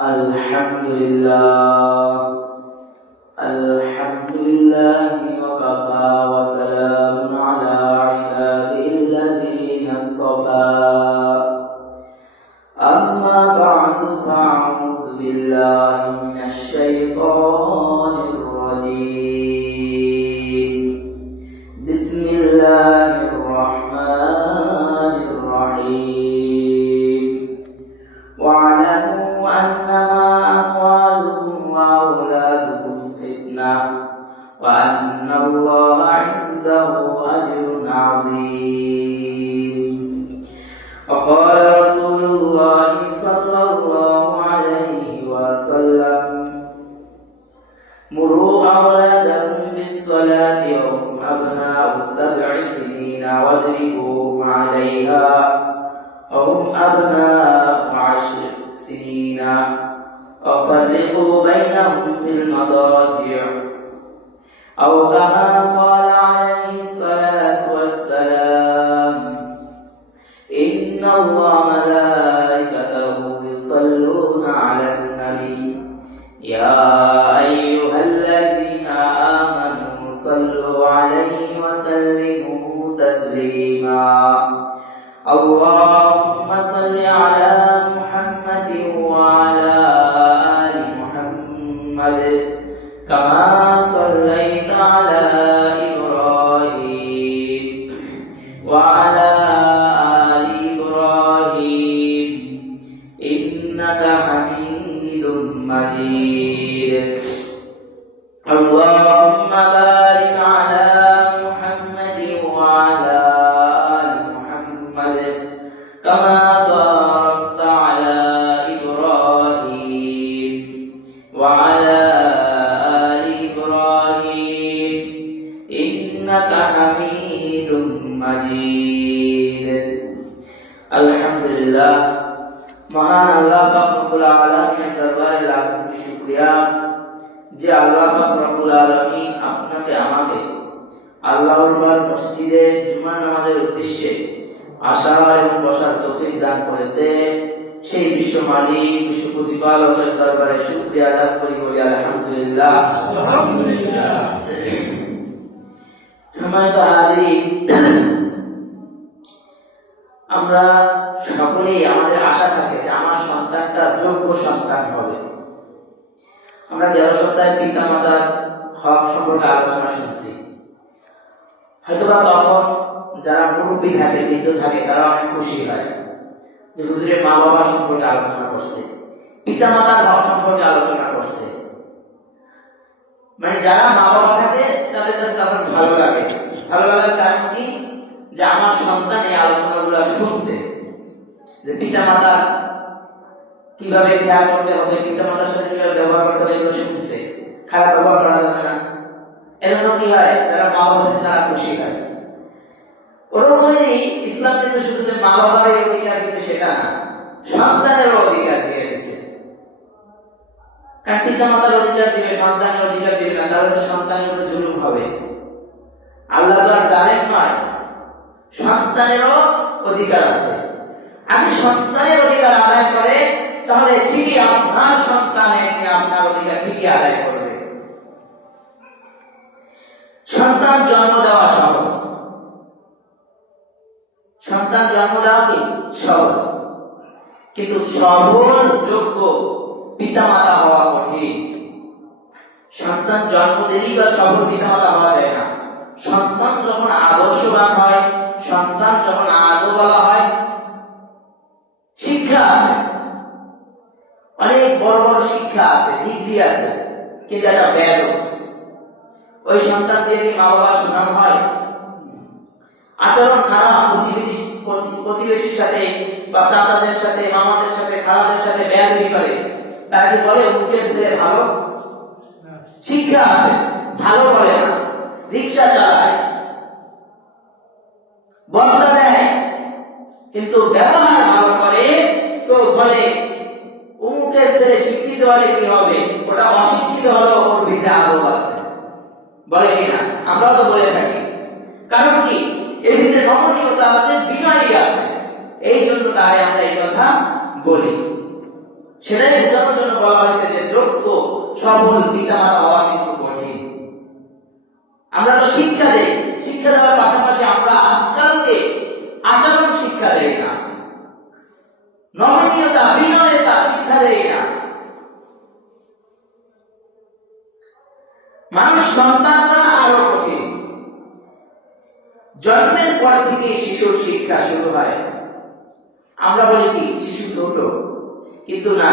Alhamdulillahi wa kafa wa salamun ala ibadihi alladhina istafa. Amma ba'du fa'udhu billahi minasy syaithanir rajim. Bismillahirrahmanirrahim. Wa'lamu annama amwalukum wa auladukum fitnah wa anna Allaha 'indahu ajrun 'azim. Wa qala Rasulullah sallallahu alaihi wasallam, muru auladakum bis-salati wa hum abna'u 7 sinina wadribuhum 'alayha wa hum abna'u 10 sinina wa farriqu bainahum fil madaji'. أو كما قال عليه الصلاة والسلام إن الله ملائكته يصلون على النبي يا أيها الذين آمنوا صلوا عليه وسلموا تسليما اللهم صل على محمد وعلى آل محمد كما صليت على إبراهيم وعلى آل إبراهيم إنك حميد مجيد اللهم بارك على محمد وعلى آل محمد كما باركت على إبراهيم وعلى আলহামদুলিল্লাহ। মহান আল্লাহ পাক রব্বুল আলামিনের দরবারে লাখ কোটি শুকরিয়া যে আল্লাহ পাক রব্বুল আলামিন আপনাকে আমাকে আল্লাহর মসজিদে জুমার নামাজের উদ্দেশ্যে আসা এবং বসার তৌফিক দান করেছে। সেই বিশ্ব মালিক বিশ্ব প্রতিপালকের দরবারে শুকরিয়া আদায় করি, বলি আলহামদুলিল্লাহ। আলহামদুলিল্লাহ। সম্মানিত হাজিরিন, আমরা সকলেই আমাদের আশা থাকে যে আমার সন্তানটা যোগ্য সন্তান হবে। আমরা গেল সপ্তাহে পিতা মাতার হক সম্পর্কে আলোচনা শুনছি। হয়তোবা তখন যারা মুরব্বী থাকে, বৃদ্ধ থাকে, তারা অনেক খুশি হয় যে হুজুরের মা বাবা সম্পর্কে আলোচনা করছে, পিতা মাতার হক সম্পর্কে আলোচনা করছে। মানে যারা মা বাবা থাকে তাদের কাছে তখন ভালো লাগে। ভালো লাগার কারণ কি? যে আমার সন্তান এই আলোচনাগুলো শুনছে, যে পিতা মাতা কিভাবে খেয়াল করতে হবে, পিতা মাতার সাথে কিভাবে ব্যবহার করতে হবে, এগুলো শুনছে। খারাপ ব্যবহার করা যাবে না। এজন্য কি হয়, যারা মা বাবা থাকে তারা খুশি হয়। ওরকমই ইসলাম কিন্তু শুধু যে মা বাবার অধিকার দিয়েছে সেটা না, সন্তানের অধিকার দিয়ে দিয়েছে। কারণ পিতা মাতার অধিকার দিবে, সন্তানের অধিকার দিবে না, তাহলে তো সন্তানের উপর জুলুম হবে। আল্লাহ তো আর জালেম নয়, সন্তানেরও অধিকার আছে। আপনি সন্তানের অধিকার আদায় করে, তাহলে ঠিকই আপনার সন্তান একদিন আপনার অধিকার ঠিকই আদায় করবে। সন্তান জন্ম দেওয়া সহজ, সন্তান জন্ম দেওয়া কি সহজ, কিন্তু সবল যোগ্য পিতা মাতা হওয়া কঠিন। সন্তান জন্ম দিলেই বা সবল পিতা মাতা হওয়া যায় না। সন্তান যখন আদর্শবান হয়, সন্তান যখন আদবওয়ালা হয়, শিক্ষা আছে, অনেক বড় বড় শিক্ষা আছে, ডিগ্রি আছে, কিন্তু একটা বেদ, ওই সন্তান দিয়ে কি মা বাবার সুনাম হয়? আচরণ খারাপ, প্রতিবেশীর সাথে বা চাচাদের সাথে, মামাদের সাথে, খালাদের সাথে বেয়াদবি করে, তারা কি বলে মুখের ছেলে ভালো? শিক্ষা আছে, ভালো বলে না। রিক্সা চালায়, বন্ধ দেয়, কিন্তু ব্যবহার ভালো করে তো বলে অমুকের ছেলে শিক্ষিত হলে কি হবে, ওটা অশিক্ষিত হলে ওর ভিতরে আদব আছে, বলে কিনা? আমরাও তো বলে থাকি। কারণ কি? এর ভিতরে নমনীয়তা আছে, বিনয়ী আছে, এই জন্য তাই আমরা এই কথা বলি। সেটাই বোঝানোর জন্য বলা হয়েছে যে যোগ্য সফল পিতামাতা হওয়া কিন্তু কঠিন। আমরা তো শিক্ষা দেই, শিক্ষা দেওয়ার পাশাপাশি আমরা আজকালকে আচরণ শিক্ষা দেই না, নমনীয়তা বিনয়তা শিক্ষা দেই না। মানুষ সন্তানরা আরো কঠিন। জন্মের পর থেকে শিশুর শিক্ষা শুরু হয়। আমরা বলি কি শিশু ছোট, কিন্তু না,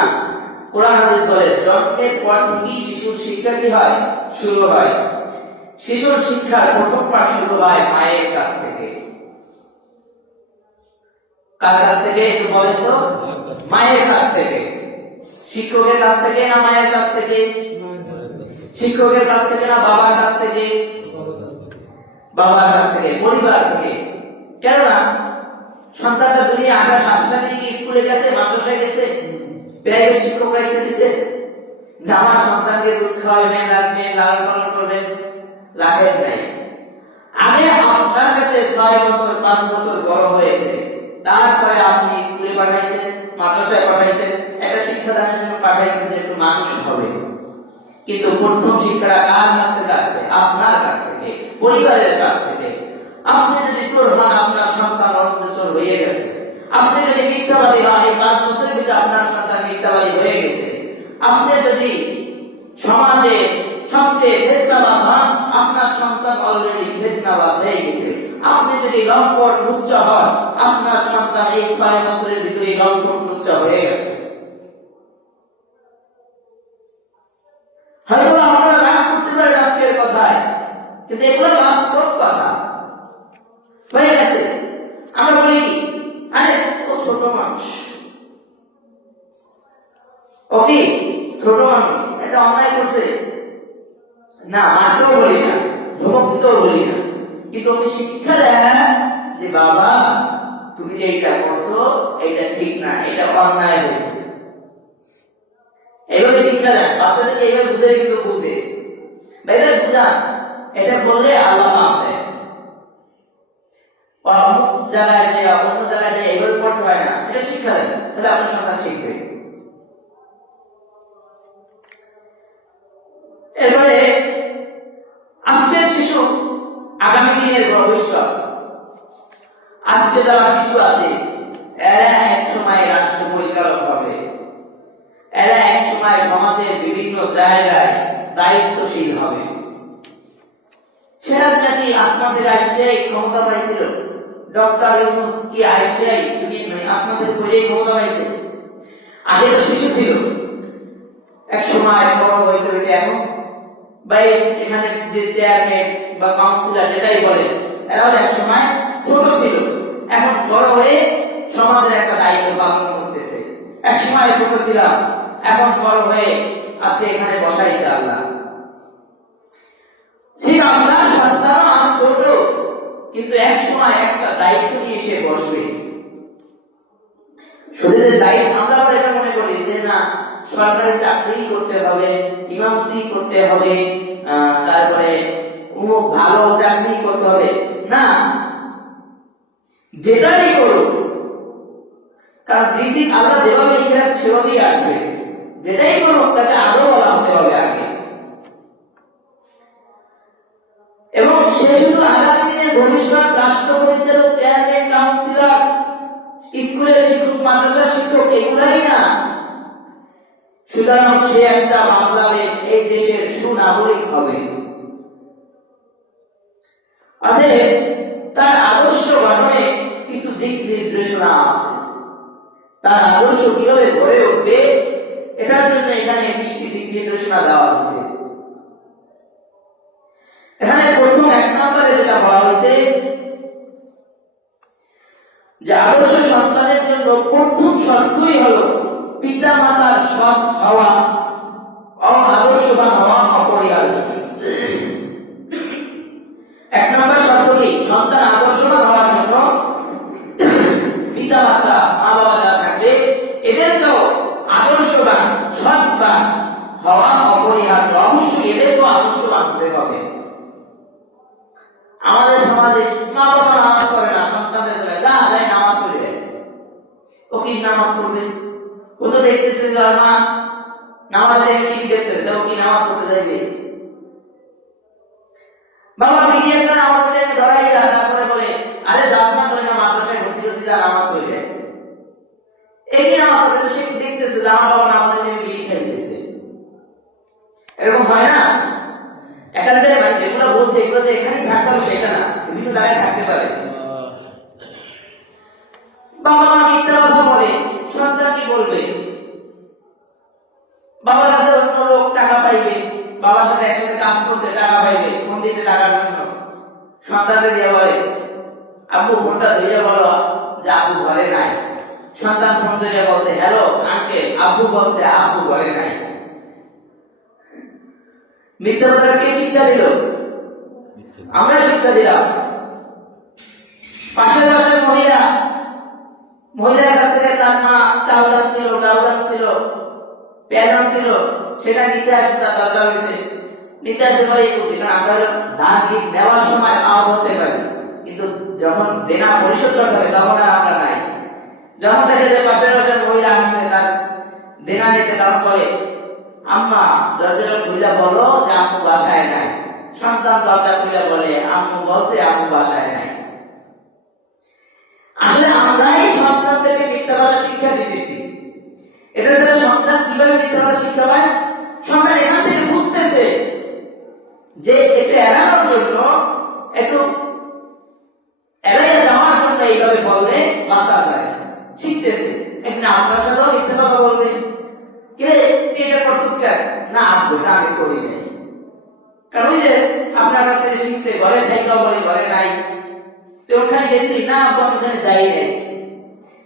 কোরআন হাদিস বলে জন্মের পর থেকে শিশুর শিক্ষা কি হয়, শুরু হয়। শিশুর শিক্ষার প্রথম পাঠ শুরু হয় মায়ের কাছ থেকে। কার কাছ থেকে একটু বলেন তো? মায়ের কাছ থেকে। শিক্ষকের কাছ থেকে না মায়ের কাছ থেকে? শিক্ষকের কাছ থেকে না বাবার কাছ থেকে? বাবার কাছ থেকে, পরিবার থেকে। কেননা সন্তানটা দুনিয়া আসার সাথে সাথে কি স্কুলে গেছে, মাদ্রাসায় গেছে, প্রাইভেট শিক্ষক রেখে দিছে যে আমার সন্তানকে দুধ খাওয়াবেন, রাখবেন, লালন পালন করবেন? রাখেন নাই। আগে আপনার কাছে 6 বছর 5 বছর বড় হয়েছে, তারপরে আপনি স্কুলে পাঠাইছেন, মাদ্রাসায় পাঠাইছেন, একটা শিক্ষাদানের জন্য পাঠাইছেন যে একটু মানুষ হবে। কিন্তু প্রথম শিক্ষাটা কার কাছ থেকে আসে? আপনার কাছ থেকে, পরিবারের কাছ থেকে। আপনি যদি চোর হন, আপনার সন্তান অনন্ত চোর হয়ে গেছে। আপনি যদি মিথ্যাবাদী হন, এই 5 বছরের ভিতরে আপনার সন্তান মিথ্যাবাদী হয়ে গেছে। আপনি যদি সমাজে সবচেয়ে ফেতনাবাজ হন, আপনার সন্তান অলরেডি ফেতনাবাজ হয়ে গেছে। আপনি যদি লম্পট লুচ্চা হন, আপনার সন্তান এই 6 বছরের ভিতরে লম্পট লুচ্চা হয়ে গেছে। হয়তো আপনারা রাগ করতে পারেন আজকের কথায়, কিন্তু এগুলো বাস্তব কথা হয়ে গেছে। আমরা বলি কি, আরে ও ছোট মানুষ, ও কি ছোট মানুষ, এটা অন্যায় করছে না, মারতেও বলি না, ধমক দিতেও বলি না, কিন্তু ওকে শিক্ষা দেয় যে বাবা তুমি যে এটা করছো এটা ঠিক না, এটা অন্যায় হয়েছে। এইভাবে শিক্ষা দেয় বাচ্চাদেরকে, এইভাবে বুঝে কিন্তু বুঝে ভাইরা বুঝা, এটা বললে আল্লাহ মাফ দেয়। অমুক জায়গায় যে অন্য জায়গায় যে এইভাবে পড়তে হয় না, এটা শিক্ষা দেয়, তাহলে আপনার সন্তান শিখবে। এরপরে আজকের শিশু আগামী দিনের ভবিষ্যৎ। আজকে যারা শিশু আছে এরা এক সময় রাষ্ট্র পরিচালক হবে, এরা এক সময় সমাজের বিভিন্ন জায়গায় দায়িত্বশীল হবে। সেরা জাতি আসমান থেকে আসছে ক্ষমতা পাইছিল, ডক্টর ইউনূস কি আসছে আসমান থেকে পড়ে ক্ষমতা পাইছে? আগে তো শিশু ছিল, এক সময় বড় হইতে হইতে এখন বা এখানে যে চেয়ারম্যান বা কাউন্সিলর যেটাই বলে, এরা এক সময় ছোট ছিল, এখন বড় হয়ে সমাজের একটা দায়িত্ব পালন করতেছে। এক সময় ছোট ছিলাম, এখন বড় হয়ে আজকে এখানে বসাইছে আল্লাহ। ঠিক আমরা সন্তান আজ ছোট, কিন্তু এক সময় একটা দায়িত্ব নিয়ে এসে বসবে। শরীরের দায়িত্ব আমরা এটা মনে করি যে না সরকারি চাকরি করতে হবে, ইমামতি করতে হবে, তারপরে ভালো চাকরি করতে হবে না, যেটাই করো, কারণ রিজিক আল্লাহ যেভাবে লিখে রাখছে সেভাবেই আসবে। যেটাই করো তাকে আরো বলা হতে হবে আগে। এবং সে শুধু আগামী দিনের ভবিষ্যৎ রাষ্ট্র পরিচালক, চেয়ারম্যান, কাউন্সিলর, স্কুলের শিক্ষক, মাদ্রাসার শিক্ষক এগুলাই না, সুতরাং সে একটা বাংলাদেশ, এই দেশের সুনাগরিক হবে। অতএব তার আদর্শ গঠনে কিছু দিক নির্দেশনা আছে। তার আদর্শ কিভাবে গড়ে উঠবে এটার জন্য এখানে কিছু দিক নির্দেশনা দেওয়া হয়েছে। এখানে প্রথম 1 নম্বরে যেটা বলা হয়েছে যে আদর্শ সন্তানের জন্য প্রথম শর্তই হলো পিতা মাতার সৎ হওয়া, আদর্শবান হওয়া অপরিহার্য। 1 নম্বর শর্ত কি? সন্তান আদর্শবান হওয়ার জন্য পিতা মাতা, মা বাবা যারা থাকবে এদেরকেও আদর্শবান, সৎবান হওয়া অপরিহার্য। অবশ্যই এদেরকেও আদর্শবান হতে হবে। আমাদের সমাজে মা বাবা নামাজ পড়ে না, সন্তানদের জন্য যা যায় নামাজ পড়ে, ও কি নামাজ পড়বে? ও তো দেখতেছে যে মা নামাজে টিভি দেখতে দাও কি নামাজ পড়তে যাইবে বাবা বিয়ে একটা নামাজে ধরাই তারপরে বলে আরে যাস না তোর না মাদ্রাসায় ভর্তি করছিস যা নামাজ পড়ে যায় এই নামাজ পড়তে সে দেখতেছে যে আমার বাবা নামাজে নেমে বিড়ি খাইতেছে এরকম হয় না এখানে যে ভাই যেগুলো বলছে এগুলো যে এখানেই থাকতে হবে সেটা না বিভিন্ন জায়গায় থাকতে পারে বাবা মা মিথ্যা কথা বলে সন্তান কি বলবে বাবার কাছে অন্য লোক টাকা পাইবে বাবার সাথে একসাথে কাজ করছে টাকা পাইবে ফোন দিয়েছে টাকার জন্য সন্তানকে দিয়ে বলে আব্বু ফোনটা ধরে বলো যে আব্বু ঘরে নাই সন্তান ফোন ধরে বলছে হ্যালো আঙ্কেল আব্বু বলছে আব্বু ঘরে নাই মিথ্যা কথা কে শিক্ষা দিল আমরা শিক্ষা দিলাম পাশের পাশের মহিলার কাছ থেকে তার মা চাউল আনছিল ডাউল আনছিল পেঁয়াজ আনছিল সেটা নিতে আসে তার দরকার হয়েছে নিতে আসে পরে এই করছি কারণ আমরা ধান দেওয়ার সময় পাওয়া করতে পারি কিন্তু যখন দেনা পরিশোধ করতে হবে তখন আর আমরা নাই যখন দেখে যে পাশের পাশের মহিলা আসছে তার দেনা নিতে তখন বলে আম্মা দরজা খুলে বলো যে আম্মু বাসায় নাই সন্তান দরজা খুলে বলে আম্মু বলছে আম্মু বাসায় নাই আসলে আমরাই সন্তানদেরকে মিথ্যা কথা শিক্ষা দিতেছি এটা দ্বারা সন্তান কিভাবে মিথ্যা কথা শিক্ষা পায় সন্তান এখান থেকে বুঝতেছে যে এটা এড়ানোর জন্য একটু এড়াইয়া যাওয়ার জন্য এইভাবে বললে বাঁচা যায় শিখতেছে একদিন আপনার সাথেও মিথ্যা কথা বলবে কে তুই এটা করছিস কেন না আব্বু এটা আমি করি নাই কারণ ওই যে আপনার কাছে শিখছে ঘরে থাকলো বলে ঘরে নাই তো ওখানে গেছি না আব্বু আমি ওখানে যাই নাই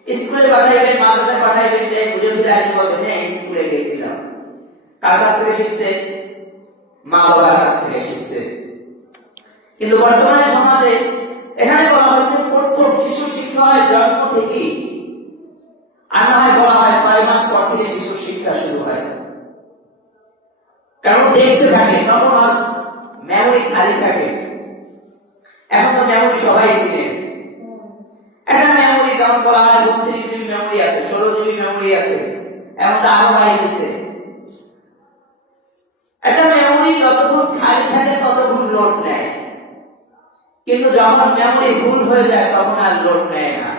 স্কুলে পাঠাইবেন মাদ্রাসায় পাঠাইবেন ঘুরে ফিরে আসতে বলবেন হ্যাঁ স্কুলে গেছিলাম কার কাছ থেকে শিখছে মা বাবার কাছ থেকে শিখছে কিন্তু বর্তমানে সমাজে এখানে বলা হয়েছে প্রথম শিশু শিক্ষা হয় জন্ম থেকেই আর না হয় বলা হয় 6 মাস পর থেকে শিশুর শিক্ষা শুরু হয় কারণ দেখতে থাকে তখন আর মেমোরি খালি থাকে এখন তো মেমোরি সবাই চিনে একটা মেমোরি যেমন বলা হয় 32 জিবি মেমোরি আছে 16 জিবি মেমোরি আছে এখন তো আরো বাড়িয়ে দিয়েছে একটা মেমোরি যতক্ষণ খালি থাকে ততক্ষণ লোড নেয় কিন্তু যখন মেমোরি ফুল হয়ে যায় তখন আর লোড নেয় না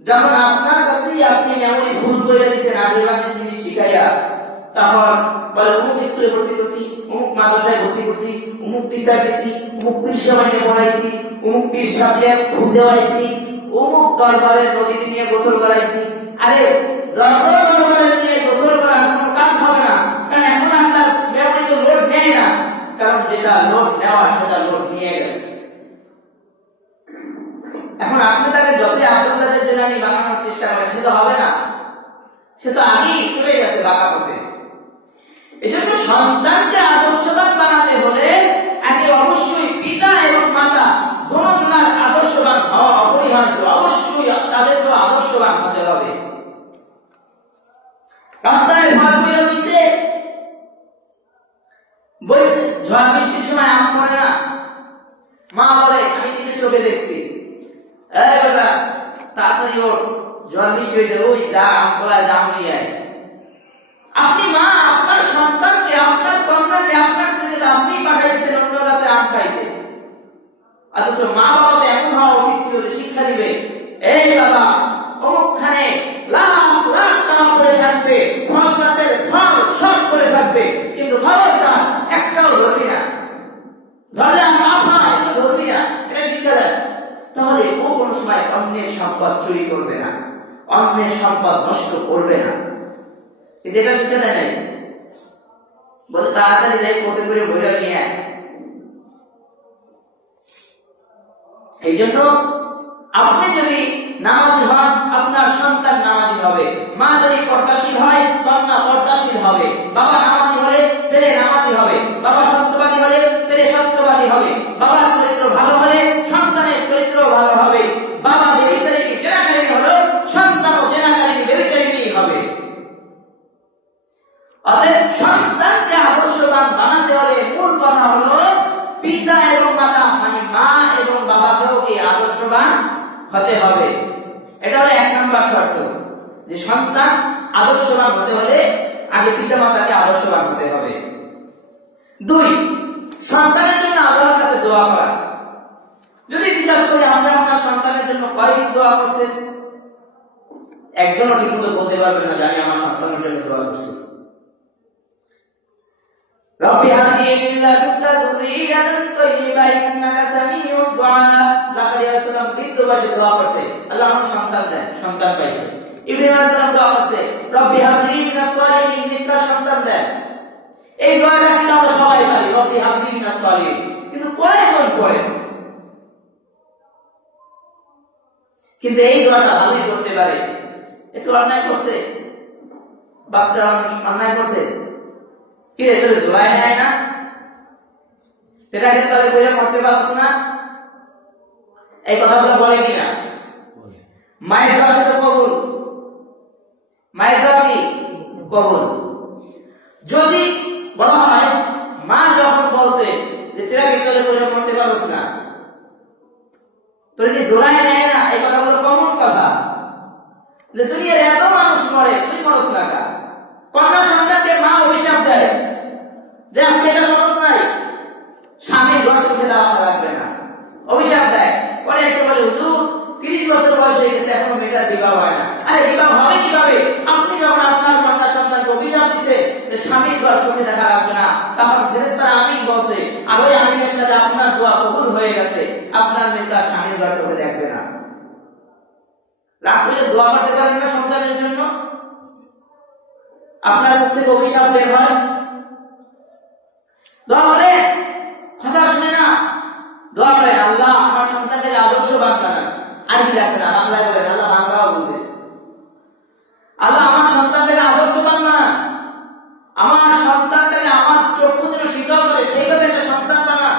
যখন আপনার কাছেই আপনি মেমোরি ভুল করে দিয়েছেন আজেবাজে জিনিস শিখাইয়া তখন বলে অমুক স্কুলে ভর্তি করছি অমুক মাদ্রাসায় ভর্তি করছি অমুক টিচার দিছি অমুক পীর সাহেবকে পড়াইছি অমুক পীর সাহেবকে ভুল দেওয়াইছি অমুক দরবারের নদীতে নিয়ে গোসল করাইছি আরে যত দরবারে নিয়ে গোসল করার কোনো কাজ হবে না কারণ এখন আপনার মেমোরি তো লোড নেয় না কারণ যেটা লোড নেওয়া সেটা লোড নিয়ে গেছে এখন আপনি তাকে যতই আব্দুল্লাহের জেলানি বানানোর চেষ্টা করেন সে তো হবে না সে তো আগেই চলে গেছে বাঁকা পথে এজন্য সন্তানকে আদর্শবান বানাতে হলে আগে অবশ্যই পিতা এবং মাতা দুজনের আদর্শবান হওয়া অপরিহার্য অবশ্যই তাদেরকে আদর্শবান হতে হবে রাস্তায় ভর করে দিছে বই ঝড় বৃষ্টির সময় আম পড়ে না মা বলে আমি নিজের চোখে দেখছি এই বেটা তাড়াতাড়ি ওঠ ঝড় বৃষ্টি হয়েছে ওই যা আম কলা জাম নিয়ে আয় আপনি মা আপনার সন্তানকে আপনার কন্যাকে আপনার ছেলেকে আপনি পাঠাইছেন অন্য কাছে আম খাইতে অথচ মা বাবা তো এমন হওয়া উচিত ছিল যে শিক্ষা দিবে এই বাবা অমুকখানে লাখ লাখ টাকা পড়ে থাকবে ফল গাছের ফল সব পড়ে থাকবে কিন্তু খবরটা একটাও ধরবি না ধরলে মাফা এগুলো ধরবি না এটা শিক্ষা দেয় তাহলে ও কোনো সময় অন্যের সম্পদ চুরি করবে না অন্যের সম্পদ নষ্ট করবে না কিন্তু এটা শিক্ষা দেয় নাই বলে তাড়াতাড়ি যাই কোষে করে বইটা নিয়ে আয় এই জন্য আপনি যদি নামাজি হন আপনার সন্তান নামাজি হবে মা যদি পর্দাশীল হয় কন্যা পর্দাশীল হবে বাবা নামাজি হলে ছেলে নামাজি হবে বাবা সত্যবাদী হলে ছেলে সত্যবাদী হবে বাবার চরিত্র ভালো হলে সন্তানের চরিত্র ভালো হবে বাবা ব্যভিচারিণী জেনাকারিণী হলো সন্তানও জেনাকারিণী ব্যভিচারিণী হবে অতএব সন্তানকে আদর্শবান বানাতে হলে মূল কথা হলো পিতা এবং মাতা মানে মা এবং বাবাকেও কি আদর্শবান হতে হবে এটা হলো 1 নম্বর শর্ত যে সন্তান আদর্শবান হতে হলে আগে পিতামাতাকে আদর্শবান হতে হবে। 2, সন্তানের জন্য আল্লাহর কাছে দোয়া করা। যদি জিজ্ঞাসা করি আমরা আপনার সন্তানের জন্য কয়দিন দোয়া করছেন, একজনও ঠিক মতো বলতে পারবেন না জানি আমার সন্তানের জন্য দোয়া করছে। রব্বি হাবলি মিন লাদুনকা যুররিয়াতান তাইয়্যিবা ইন্নাকা সামিউদ দুআ। জাকারিয়া আলাইহিস সালাম বৃদ্ধ বয়সে দোয়া করছে, আল্লাহ আমাকে সন্তান দেন, সন্তান পাইছে। ইব্রাহিম আলাইহিস সালাম দোয়া করছে, রব্বি হাবলি মিনাস সালিহিন, নেককার সন্তান দেন। এই দোয়াটা কিন্তু আমরা সবাই পারি, রব্বি হাবলি মিনাস সালিহিন, কিন্তু কয়জন পড়ে? কিন্তু এই দোয়াটা ভালোই করতে পারে। একটু অন্যায় করছে, বাচ্চা মানুষ অন্যায় করছে, কি রে তোর জোড়ায় নেয় না, সেটাকে তাহলে বইলে পড়তে পারছ না, এই কথাগুলো বলে কিনা? মায়ের দোয়া তো কবুল, মায়ের দোয়া কি কবুল। যদি বলা হয় মা যখন বলছে যে সেটাকে তাহলে বইলে পড়তে পারছ না, তোর কি জোড়ায় নেয় না, এই কথাগুলো কমন কথা। যে দুনিয়ার এত মানুষ মরে, তুই মরস না কা? কন্যা সন্তানকে মা অভিশাপ দেয় যে আজকে এটা মরস নাই, স্বামীর ঘর চোখে দেওয়া লাগবে না, অভিশাপ দেয়। পরে এসে বলে হুজুর 30 বছর বয়স হয়ে গেছে এখনো মেয়েটার বিবাহ হয় না। আরে বিবাহ হবে কিভাবে? আপনি যখন আপনার কন্যা সন্তানকে অভিশাপ দিছে যে স্বামীর ঘর চোখে দেখা লাগবে না, তখন ফেরেশতারা আমিন বলছে, আর ওই আমিনের সাথে আপনার দোয়া কবুল হয়ে গেছে, আপনার মেয়েটা স্বামীর ঘর চোখে দেখবে না। রাত্রে দোয়া করতে পারেন না সন্তানের জন্য, আপনার মুখ থেকে অভিশাপ বের হয়, দোয়া করে কথা শুনে না, দোয়া করেন আল্লাহ আমার সন্তানটাকে আদর্শবান বানান। আর কি লাগবে না, বাংলায় বলেন, আল্লাহ বাংলাও বুঝে, আল্লাহ আমার সন্তানটাকে আদর্শবান বানান, আমার সন্তানটাকে আমার চক্ষু যেন শীতল করে সেইভাবে একটা সন্তান বানান,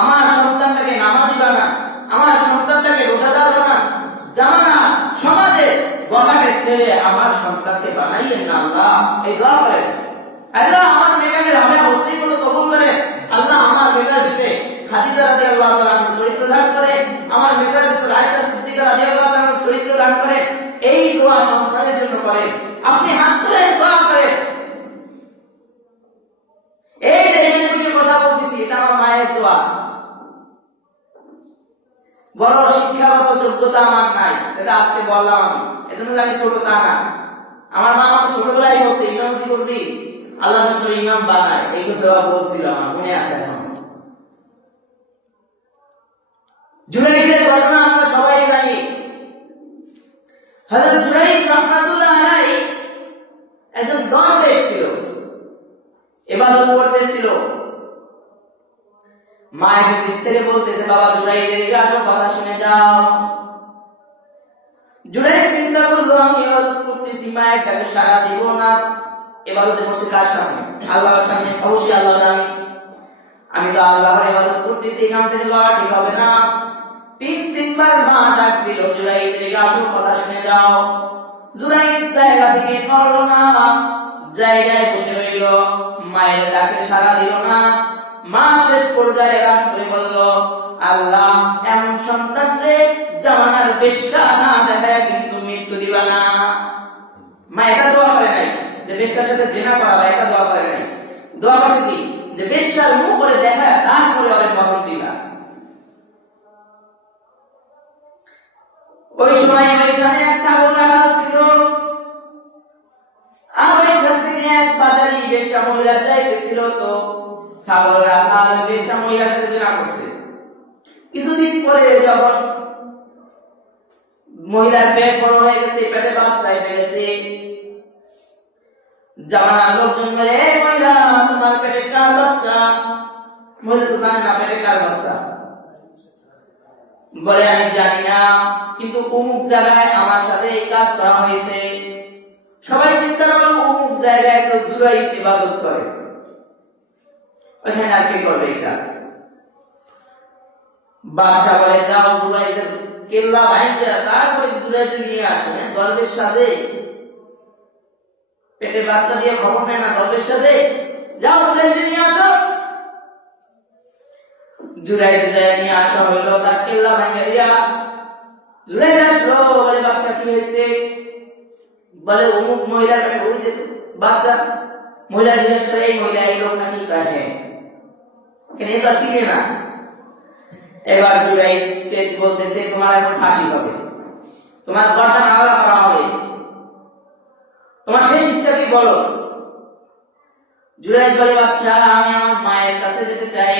আমার সন্তানটাকে নামাজি বানান, আমার সন্তানটাকে রোজাদার বানান, জামানা সমাজে বলাকে ছেড়ে আমার সন্তানকে বানাইয়েন না আল্লাহ। এই দোয়া করেন, আল্লাহ আমার মেয়েটাকে রাবে অবশ্যই বলে কবুল করে, আল্লাহ আমার মেয়েটার ভিতরে খাদিজা রাদিয়াল্লাহু তাআলা চরিত্র দান করে, আমার মেয়েটার ভিতরে আয়েশা সিদ্দিকা রাদিয়াল্লাহু তাআলার চরিত্র দান করে। এই দোয়া সন্তানের জন্য করেন, আপনি হাত তুলে দোয়া করেন। এই যে এখানে বসে কথা বলতেছি এটা আমার মায়ের দোয়া, বড় শিক্ষাগত যোগ্যতা আমার নাই, এটা আজকে বললাম আমি, এজন্য আমি ছোট তা না। আমার মা আমাকে ছোটবেলায় বলছে ইমামতি করবি, আল্লাহ তোর ইমাম বানায়, এই কথা বলছিল, আমার মনে আছে এখন। জুরাইদের ঘটনা আমরা সবাই জানি। হযরত জুরাইদ রাহমাতুল্লাহ আলাইহি একজন দরবেশ ছিল, ইবাদত করতেছিল। মায়ের বিস্তারে বলতেছে বাবা জুরাইদ এদিকে আসো, কথা শুনে যাও। জুরাইদ চিন্তা করলো আমি ইবাদত করতেছি, মায়ের ডাকে সাড়া দিব না, ইবাদতে বসে কার সামনে? আল্লাহর সামনে, অবশ্যই আল্লাহ দামি, আমি তো আল্লাহর ইবাদত করতেছি, এখান থেকে লড়া ঠিক হবে না। 3-3বার মা ডাক দিল জুরাইদ এদিকে আসো, কথা শুনে যাও। জুরাইদ জায়গা থেকে নড়লো না, জায়গায় বসে রইল, মায়ের ডাকে সাড়া দিল না। মা শেষ পর্যায়ে রাগ করে বলল, আল্লাহ এমন সন্তান রে জামানার বেশ্যা না দেখায় কিন্তু মৃত্যু দিবা না। মা এটা দোয়া করে নাই যে বেশ্যার সাথে জিনা করা হয়, এটা দোয়া করে নাই। দোয়া করে কি যে বেশ্যার মুখ করে দেখা রাগ করে অনেক মরণ দিলা। ওই সময় ওইখানে এক ছাগল রাখা ছিল, আর ওইখান থেকে এক বাজারি বেশ্যা মহিলা যাইতেছিল, তো ছাগল রাখা বেশ্যা মহিলার সাথে জিনা করছে। কিছুদিন পরে যখন মহিলার পেট বড় হয়ে গেছে, পেটে বাচ্চা এসে গেছে, জামানার লোকজন বলে এই মহিলা তোমার পেটে কার বাচ্চা? মহিলা তো জানে না পেটে কার বাচ্চা, বলে আমি জানি না, কিন্তু অমুক জায়গায় আমার সাথে এই কাজ করা হয়েছে। সবাই চিন্তা করলো অমুক জায়গায় কেউ জুরাইদ ইবাদত করে, ওখানে আর কি করবে এই কাজ? বাদশা বলে যাও জুরাইদের কেল্লা ভাঙতে, তারপরে জুরাইদ নিয়ে আসে। দরবেশ সাথে পেটে বাচ্চা দিয়ে খবর নেয় না, দরবেশ সাথে যাও জুরাইদ নিয়ে আসো। জুরাইদ নিয়ে আসা হইলো, তার কেল্লা ভাঙে দিয়া জুরাইদ আসলো, বলে বাদশা কি হয়েছে? বলে অমুক মহিলাটাকে ওই যে বাচ্চা মহিলা জিজ্ঞেস করে এই মহিলা এই লোক নাকি হ্যাঁ কেন এটা চিনে না। এবার জুরাইদকে বলতেছে তোমার এখন ফাঁসি হবে, তোমার গর্দান আলাদা করা হবে, তোমার শেষ ইচ্ছা কি বলো। জুরাইদ বলে বাদশাহ আমি আমার মায়ের কাছে যেতে চাই।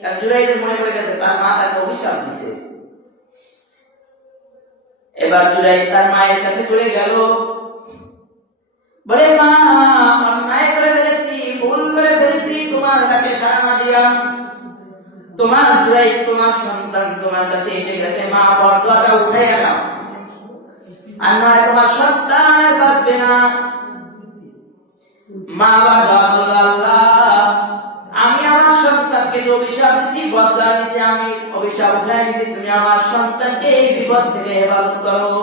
কারণ জুরাইদের মনে পড়ে গেছে তার মা তাকে অভিশাপ দিছে। এবার জুরাইদ তার মায়ের কাছে চলে গেল, বলে মা অন্যায় করে ফেলেছি, ভুল করে ফেলেছি, তোমার কাছে সাড়া দিয়া তোমার জুরাইদ তোমার সন্তান তোমার কাছে এসে গেছে, মা পর্দাটা উঠাই নাও, আর নয় তোমার সন্তান আর বাঁচবে না। মা বাবা আল্লাহ আমি আমার সন্তানকে যে অভিশাপ দিছি বদলা দিছি, আমি অভিশাপ উঠাই নিছি, তুমি আমার সন্তানকে এই বিপদ থেকে হেফাজত করো।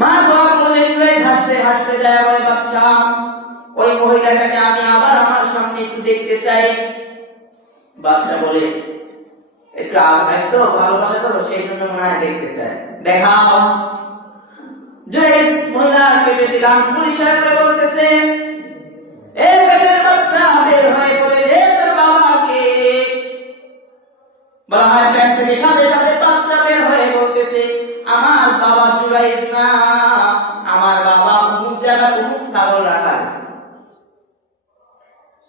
মা দোয়া করলেন, হাসতে হাসতে যায় বলে বাদশাহ ওই মহিলাটাকে আমি আবার আমার সামনে একটু দেখতে চাই। বাদশাহ বলে একটু একটু ভালোবাসা করো সেই জন্য মনে হয় দেখতে চাই, দেখাও। যে মহিলা কেটে দিলাম, পুলিশ বলতেছে এ পেটের বাচ্চা বের হয়ে পড়ে যে তোর বাবাকে বলা হয়, পেট থেকে সাথে সাথে বাচ্চা বের হয়ে বলতেছে আমার বাবা জুরাইদ না, আমার বাবা অমুক জায়গা অমুক ছাগল রাখা।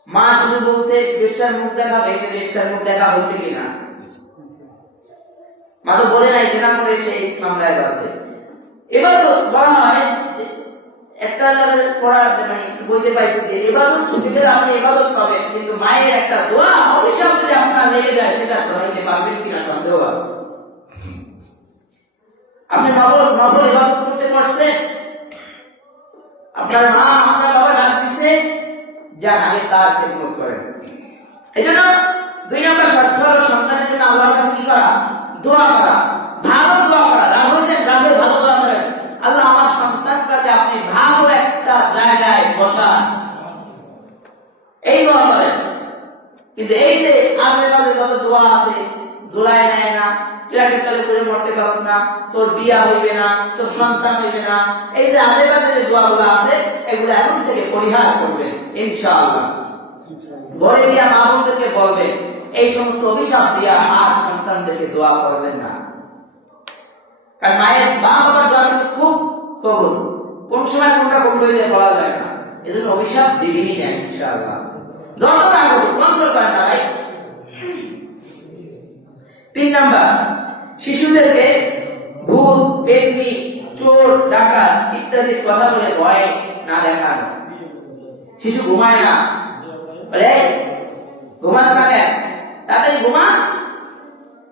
মা শুধু বলছে বেশ্যার মুখ দেখাবে, এতে বেশ্যার মুখ দেখা হয়েছে কিনা মা তো বলে নাই যে না করে সেই মামলায় বাঁধবে। এবার তো বলা হয় একটা পড়া মানে বইতে পাইছে যে ইবাদত ছুটি গেলে আপনি ইবাদত পাবেন, কিন্তু মায়ের একটা দোয়া অভিশাপ যদি আপনার লেগে যায় সেটা সরাইতে পারবেন কিনা সন্দেহ আছে। আপনি নবল ইবাদত করতে পারছেন, আপনার মা আপনার বাবা ডাক দিছে, যান আগে তার খেদমত করেন। এই জন্য 2 নম্বর শর্ত হলো সন্তানের জন্য আল্লাহর কাছে কি করা, দোয়া করা, ভালো দোয়া করা। রাগ হোসেন রাগে ভালো দোয়া করেন, আল্লাহ আমার সন্তানটাকে আপনি ভালো একটা জায়গায় বসান, এই দোয়া করেন। কিন্তু এই যে আজে বাজে যত দোয়া আছে, জোলাই নেয় না, ট্রাকের তলে করে মরতে পারছ না, তোর বিয়া হইবে না, তোর সন্তান হইবে না, এই যে আজে বাজে যে দোয়াগুলো আছে এগুলো এখন থেকে পরিহার করবেন ইনশাআল্লাহ। ঘরে গিয়া মা বোনদেরকে বলবেন এই সমস্ত অভিশাপ দিয়া আর সন্তানদেরকে দোয়া করবেন না। কারণ মায়ের বাবার দোয়া কিন্তু খুব কবুল, কোন সময় কোনটা কবুল হয়ে যায় বলা যায় না, এজন্য অভিশাপ দিবেনই না ইনশাআল্লাহ। যতটা কবুল কন্ট্রোল করেন না ভাই। 3 নাম্বার শিশুদেরকে ভূত পেতনি চোর ডাকাত ইত্যাদি কথা বলে ভয় না দেখানো। শিশু ঘুমায় না, বলে ঘুমাস না কেন, তাড়াতাড়ি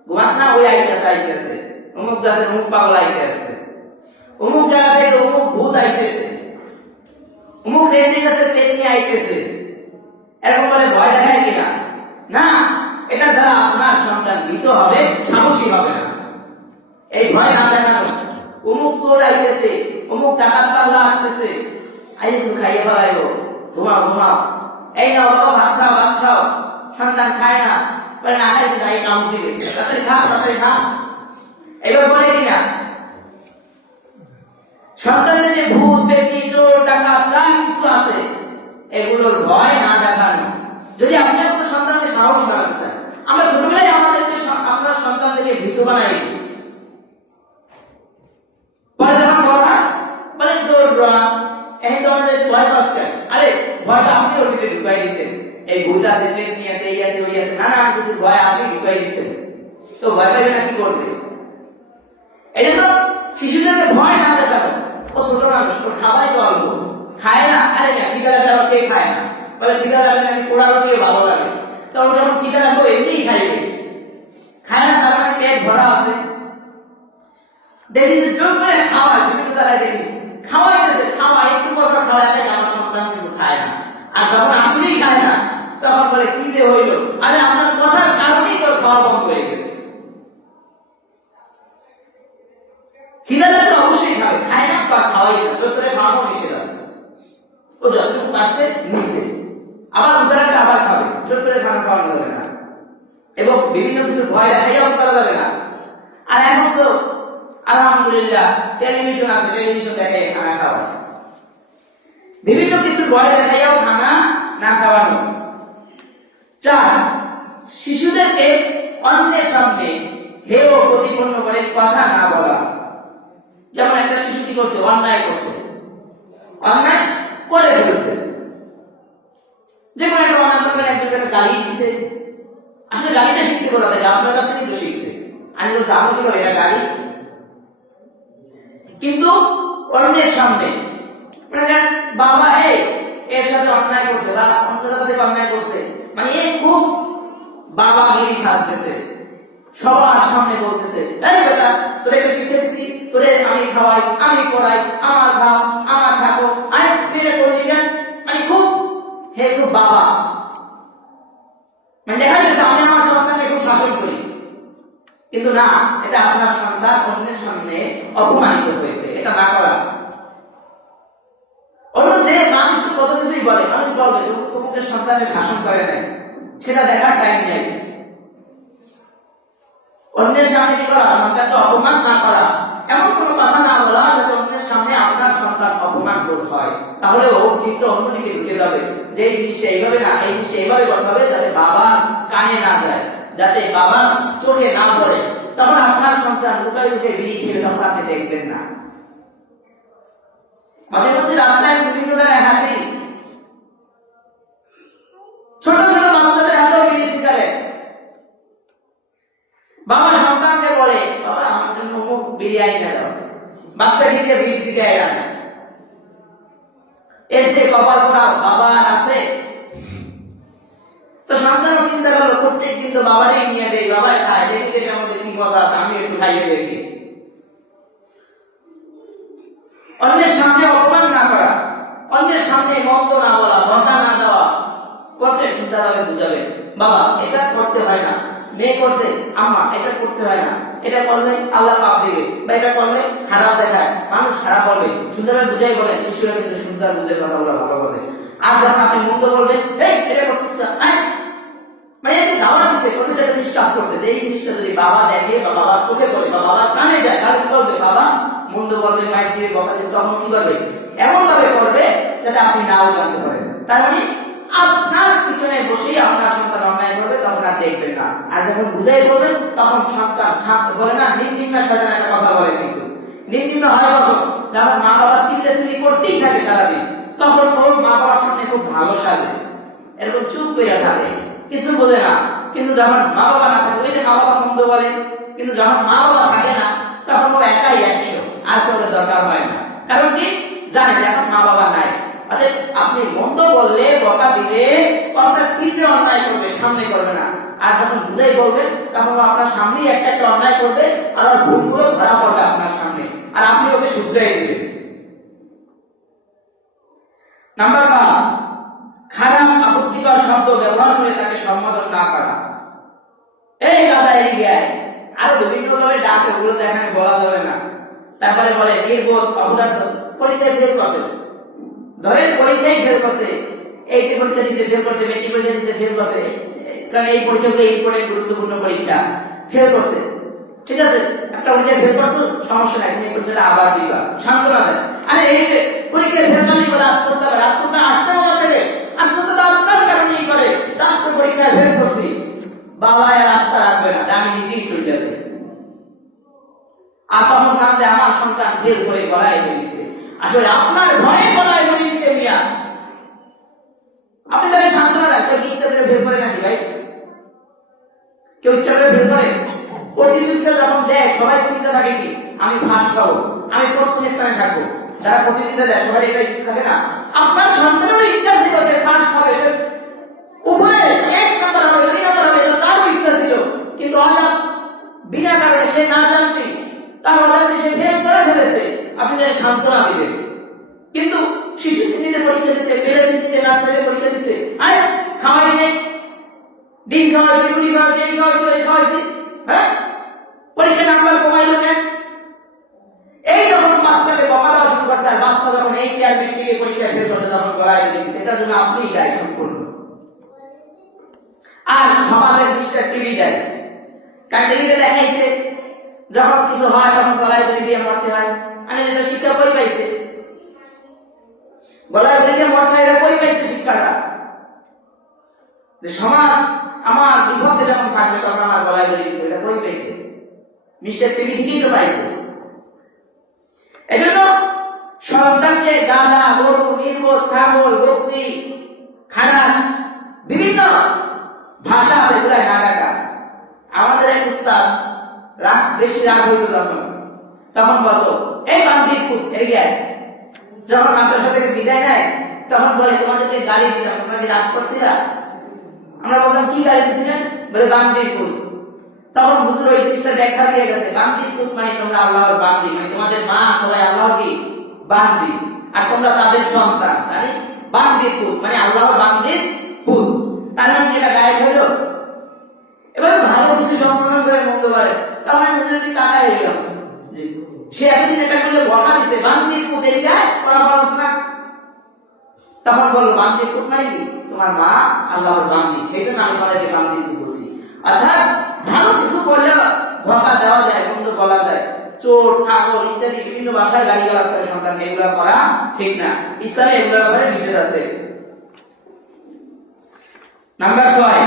ঘুমাস না, ওই আইতেছে অমুক গাছের অমুক পাগল আইতেছে, অমুক জায়গা থেকে অমুক ভূত আইতেছে, অমুক রেডি গাছের পেতনি আইতেছে, এরকম বলে ভয় দেখায় কিনা না। এটা দ্বারা আপনার সন্তান ভীত হবে, সাহসী হবে না। এই ভয় না দেখানো, অমুক চোর আইতেছে, অমুক ডাকাত পাগলা আসতেছে, আইলে তুমি খাইয়ে ফেলাইব, ঘুমাও, এই নাও বাবা ভাত খাও, সন্তান খায় না, বলে না খাই খাই কাম দিবে, তাড়াতাড়ি খা। এবার বলে কিনা সন্তানের যে ভূত পেতনি চোর ডাকাত যা কিছু আছে এগুলোর ভয় না দেখানো। যদি আপনি আপনার সন্তানকে সাহসী বানাতে চান, আমরা ছোটবেলায় আমাদেরকে আপনার সন্তানদেরকে ভীত বানাই, পরে যখন বড় হয় বলে এই তো আমাদের ভয় পাচ্ছেন, আরে ভয়টা আপনি ওর ভিতরে ঢুকাই দিচ্ছেন, এই ভূত আছে পেতনি আছে এই আছে ওই আছে নানা কিছু ভয় আপনি ঢুকাই দিচ্ছেন, তো ভয় পাইবে না কি করবে। এই জন্য শিশুদেরকে ভয় না দেখানো। ও ছোট মানুষ, ওর খাবারই তো অল্প, খায় না, আরে না খিদা লাগলে কে খায় না, বলে খিদা লাগলে নাকি পোড়ানো দিয়ে ভালো লাগে, তখন যখন খিদা লাগবে এমনিই খাইবে, খায় না তার মানে পেট ভরা আছে। দেখি যে জোর করে খাওয়ায়, বিভিন্ন জায়গায় দেখি খাওয়াইতেছে, একটু পর খাওয়ায় আমার সন্তান কিছু খায় না, আর যখন আসলেই খায় না তখন বলে কি যে হইলো, আরে আপনার কথার কারণেই তোর খাওয়া বন্ধ হয়ে গেছে। খিদা লাগলে অবশ্যই খাবে, খায় না তো খাওয়াই না, জোর করে খাওয়ানো নিষেধ আছে, ও যতটুকু পারছে নিচে, আবার উদাহরণটা আবার খাবে, জোর করে খাওয়ানো যাবে না, এবং বিভিন্ন কিছু ভয় দেখাইও করা যাবে না। আর এখন তো আলহামদুলিল্লাহ টেলিভিশন আছে, টেলিভিশন দেখে খানা খাওয়ায়, বিভিন্ন কিছু ভয় দেখাইয়াও খানা না খাওয়ানো। 4, শিশুদেরকে অন্যের সামনে হেয় প্রতিপন্ন করে কথা না বলা। যেমন একটা শিশু কি করছে, অন্যায় করছে, অন্যায় করে ফেলছে, যে কোনো একটা অন্যায় করবেন, একজনকে একটা গালি দিছে, আসলে গালিটা শিখছে কোথা থেকে? আপনার কাছ থেকে তো শিখছে। আমি তো জানো কি করে এটা গালি, কিন্তু অন্যের সামনে মানে বাবা এর সাথে অন্যায় করছে বা অন্য সাথে অন্যায় করছে, মানে এ খুব বাবাগিরি সাজতেছে, সবার সামনে বলতেছে, এই বেটা তোরে একটা শিক্ষা দিচ্ছি, তোরে আমি খাওয়াই, আমি পড়াই, আমার খাও, আমার থাকো, আয় ফিরে করলি কেন, মানে খুব খুব বাবা, মানে দেখা যাচ্ছে আমি আমার সন্তানকে খুব শাসন করি, কিন্তু না, এটা আপনার সন্তান অন্যের সামনে অপমানিত হয়েছে, এটা না করা। অন্য যে মানুষ কত কিছুই বলে, মানুষ বলবে তোমাদের সন্তানের শাসন করে নাই, সেটা দেখার টাইম নেই। অন্যের সামনে কি করা, সন্তানকে অপমান না করা, এমন কোন কথা না বলা যাতে অন্যের সামনে আপনার সন্তান অপমান বোধ হয়, তাহলে ও চিন্তা অন্যদিকে ঢুকে যাবে যে এই জিনিসটা এইভাবে না, এই জিনিসটা এইভাবে করতে হবে যাতে বাবা কানে না যায়, যাতে বাবা চোখে না পড়ে, তখন আপনার সন্তান লুকাই উঠে বিড়ি খেয়ে তখন আপনি দেখবেন না। মাঝে মধ্যে রাস্তায় বিভিন্ন জায়গায় হাঁটি, ছোট ছোট বাচ্চাদের হাতেও বিড়ি সিগারেট, বাবা সন্তানকে বলে বাবা আমার জন্য অমুক বিড়ি আইনা দাও, বাচ্চা খেতে বিড়ি সিগারেট আনে, এর যে কপাল করা বাবা আছে, তো সন্তান চিন্তা করলো প্রত্যেক দিন তো বাবারই নিয়ে দেয়, বাবাই খায়, দেখি এটার মধ্যে কি মজা আছে, আমি একটু খাইয়ে দেখি। অন্যের সামনে অপমান না করা, অন্যের সামনে মন্দ না বলা, কথা না দেওয়া, করছে সুন্দরভাবে বুঝাবে, বাবা এটা করতে হয় না, মেয়ে করছে আম্মা এটা করতে হয় না, এটা করলে আল্লাহ পাপ দেবে, বা এটা করলে খারাপ দেখায়, মানুষ খারাপ বলবে, সুন্দরভাবে বুঝাই বলেন, শিশুরা কিন্তু সুন্দর বুঝে কথা বলা ভালো বসে। আর যখন আপনি মন্দ বলবেন, এই এটা করছিস না, মানে এই যে দাওয়া দিচ্ছে প্রতিটা জিনিস কাজ করছে, এই জিনিসটা যদি বাবা দেখে বা বাবার চোখে পড়ে বা বাবার কানে যায়, তাহলে কি করবে, বাবা মন্দ বলবে, মাইক দিয়ে বকা দিচ্ছে, তখন কি করবে, এমন ভাবে করবে যাতে আপনি নাও জানতে পারেন। তার মানে আপনার পিছনে বসেই আপনার সন্তান অন্যায় করবে, তখন আর দেখবেন না, আর যখন বুঝাই বলবেন তখন সন্তান বলে না, নির্দিন সাজানো একটা কথা বলে, কিন্তু নির্দিন হয় কখন, যখন মা বাবা চিল্লাচিল্লি করতেই থাকে সারাদিন, তখন ওর মা বাবার সামনে খুব ভালো সাজে, এরকম চুপ করে থাকে, কিছু বলে না, কিন্তু যখন মা বাবা না থাকে, ওই যে মা বাবা মন্দ বলে, কিন্তু যখন মা বাবা থাকে না তখন ও একাই 100, আর কোনো দরকার হয় না, কারণ কি জানেন এখন মা বাবা নাই। অর্থাৎ আপনি মন্দ বললে, বকা দিলে আপনার পিছনে অন্যায় করবে, সামনে করবে না, আর যখন বুঝাই বলবেন তখন আপনার সামনেই একটা একটা অন্যায় করবে, আর ভুলগুলো ধরা পড়বে আপনার সামনে, আর আপনি ওকে শুধরাই দিবেন। নাম্বার 5, খারাপ আপত্তিকর শব্দ ব্যবহার করে তাকে সম্বোধন না করা। এই দাদা এগিয়ে আয়, আরো বিভিন্ন ভাবে ডাকে, ওগুলো তো এখানে বলা যাবে না। তারপরে বলে নির্বোধ, অবদার্থ, পরীক্ষায় ফেল করছে, ধরেন পরীক্ষায় ফেল করছে, এইটি পরীক্ষা দিচ্ছে ফেল করছে, মেট্রিক পরীক্ষা দিচ্ছে ফেল করছে, কারণ এই পরীক্ষাগুলো ইম্পর্টেন্ট গুরুত্বপূর্ণ পরীক্ষা, ফেল করছে, ঠিক আছে, একটা পরীক্ষায় ফেল করছো, সমস্যা নাই, তুমি পরীক্ষাটা আবার দিবা, সান্ত্বনা দেয়। আরে এই যে পরীক্ষায় ফেল করলে বলে আত্মহত্যা করে, আত্মহত্যা আসতে বলা থেকে, আত্মহত্যা আপনার কারণেই করে, রাষ্ট্র পরীক্ষায় ফেল করছি, বাবা আর রাস্তা রাখবে না, আমি নিজেই চলে যাবে, আর তখন কাঁদে আমার সন্তান ফেল করে গলায় ধরে দিচ্ছে, আসলে আপনার ভয়ে গলায় ধরে দিচ্ছে মিয়া, আপনি তাহলে সান্ত্বনা রাখতে ইচ্ছা করে ফেল করে নাকি ভাই, কেউ ইচ্ছা করে ফেল করে? প্রতিযোগিতা যখন দেয় সবাই চিন্তা থাকে কি আমি ফার্স্ট পাবো, আমি প্রথম স্থানে থাকবো, যারা প্রতিযোগিতা দেয় সবাই এটা ইচ্ছা থাকে না? আপনার সন্তানেরও ইচ্ছা ছিল সে ফার্স্ট হবে, উভয়ে 1 নাম্বার হবে, 2 নাম্বার হবে, তারও ইচ্ছা ছিল, কিন্তু হঠাৎ বিনা কারণে সে না জানতে তার অজান্তে সে ফেল করে ফেলেছে, আপনি তাকে সান্ত্বনা দিবেন। কিন্তু শিশু শ্রেণীতে পরীক্ষা দিচ্ছে, প্লে শ্রেণীতে, নার্সারিতে পরীক্ষা দিচ্ছে, আয় খাওয়াই নেই, ডিম খাওয়াইছে, রুটি খাওয়াইছে, এই খাওয়াইছে, এই খাওয়াইছে, হ্যাঁ পরীক্ষা নাম্বার কমাইলো কেন? এই যখন বাচ্চাকে বকা দেওয়া শুরু করছে, আর বাচ্চা যখন এই ক্লাস মেট্রিকে পরীক্ষা ফেল করছে তখন গলায় দিয়ে দিচ্ছে, এটার জন্য আপনি দায়ী সম্পূর্ণ। আর সমাজের দৃষ্টি টিভি দেয়, কারণ টিভিতে দেখাইছে যখন কিছু হয় তখন গলায় ধরে দিয়ে মরতে হয়, মানে এটা শিক্ষা বই পাইছে, গলায় ধরে এখানে কথা এরা কই পাইছে শিক্ষাটা? যে সমাজ আমার বিপক্ষে যখন থাকবে তখন আমার গলায় ধরে দিতে, এটা কই পাইছে? মিস্টার টিভি থেকেই তো পাইছে। এজন্য সন্তানকে গাধা, গরু, নির্বোধ, ছাগল, বকরি, খারাস, বিভিন্ন ভাষা আছে এগুলা গাগাটা। আমাদের এক উস্তাদ বেশি রাগ হইতো তখন বলতো, এই বান্দির পুত এদিকে আয়। যখন মাদ্রাসা থেকে বিদায় নেয় তখন বলে, তোমাদেরকে গালি দিলাম, তোমরা কি রাগ করছিলা? আমরা বললাম, কি গালি দিছিলেন? বলে, বান্দির পুত। তখন হুজুর ওই জিনিসটা ব্যাখ্যা দিয়ে গেছে, বান্দির পুত মানে তোমরা আল্লাহর বান্দি, মানে তোমাদের মা সবাই আল্লাহর কি বান্দি, আর তোমরা তাদের সন্তান। মানে বান্দির পুত মানে আল্লাহর বান্দির পুত। তার মানে এটা গায়ে হইল। এবার ভালো কিছু সম্বোধন করে মন্দ পারে, তখন হুজুর যদি টাকা হয়ে গেল, সে এতদিন এটা করলে বকা দিছে, বান্দির পুত এই যায় করা পারছ না। তখন বললো, বান্দির পুত মানে কি? তোমার মা আল্লাহর বান্দি, সেই জন্য আমি তাদেরকে বান্দির পুত বলছি। অর্থাৎ ভালো কিছু করলে বকা দেওয়া যায়, মন্দ বলা যায়। চোর, ছাগল ইত্যাদি বিভিন্ন ভাষায় গালিগালাজ করে সন্তানকে, এগুলো করা ঠিক না। ইসলামে এগুলোর ব্যাপারে নিষেধ আছে। নাম্বার 6,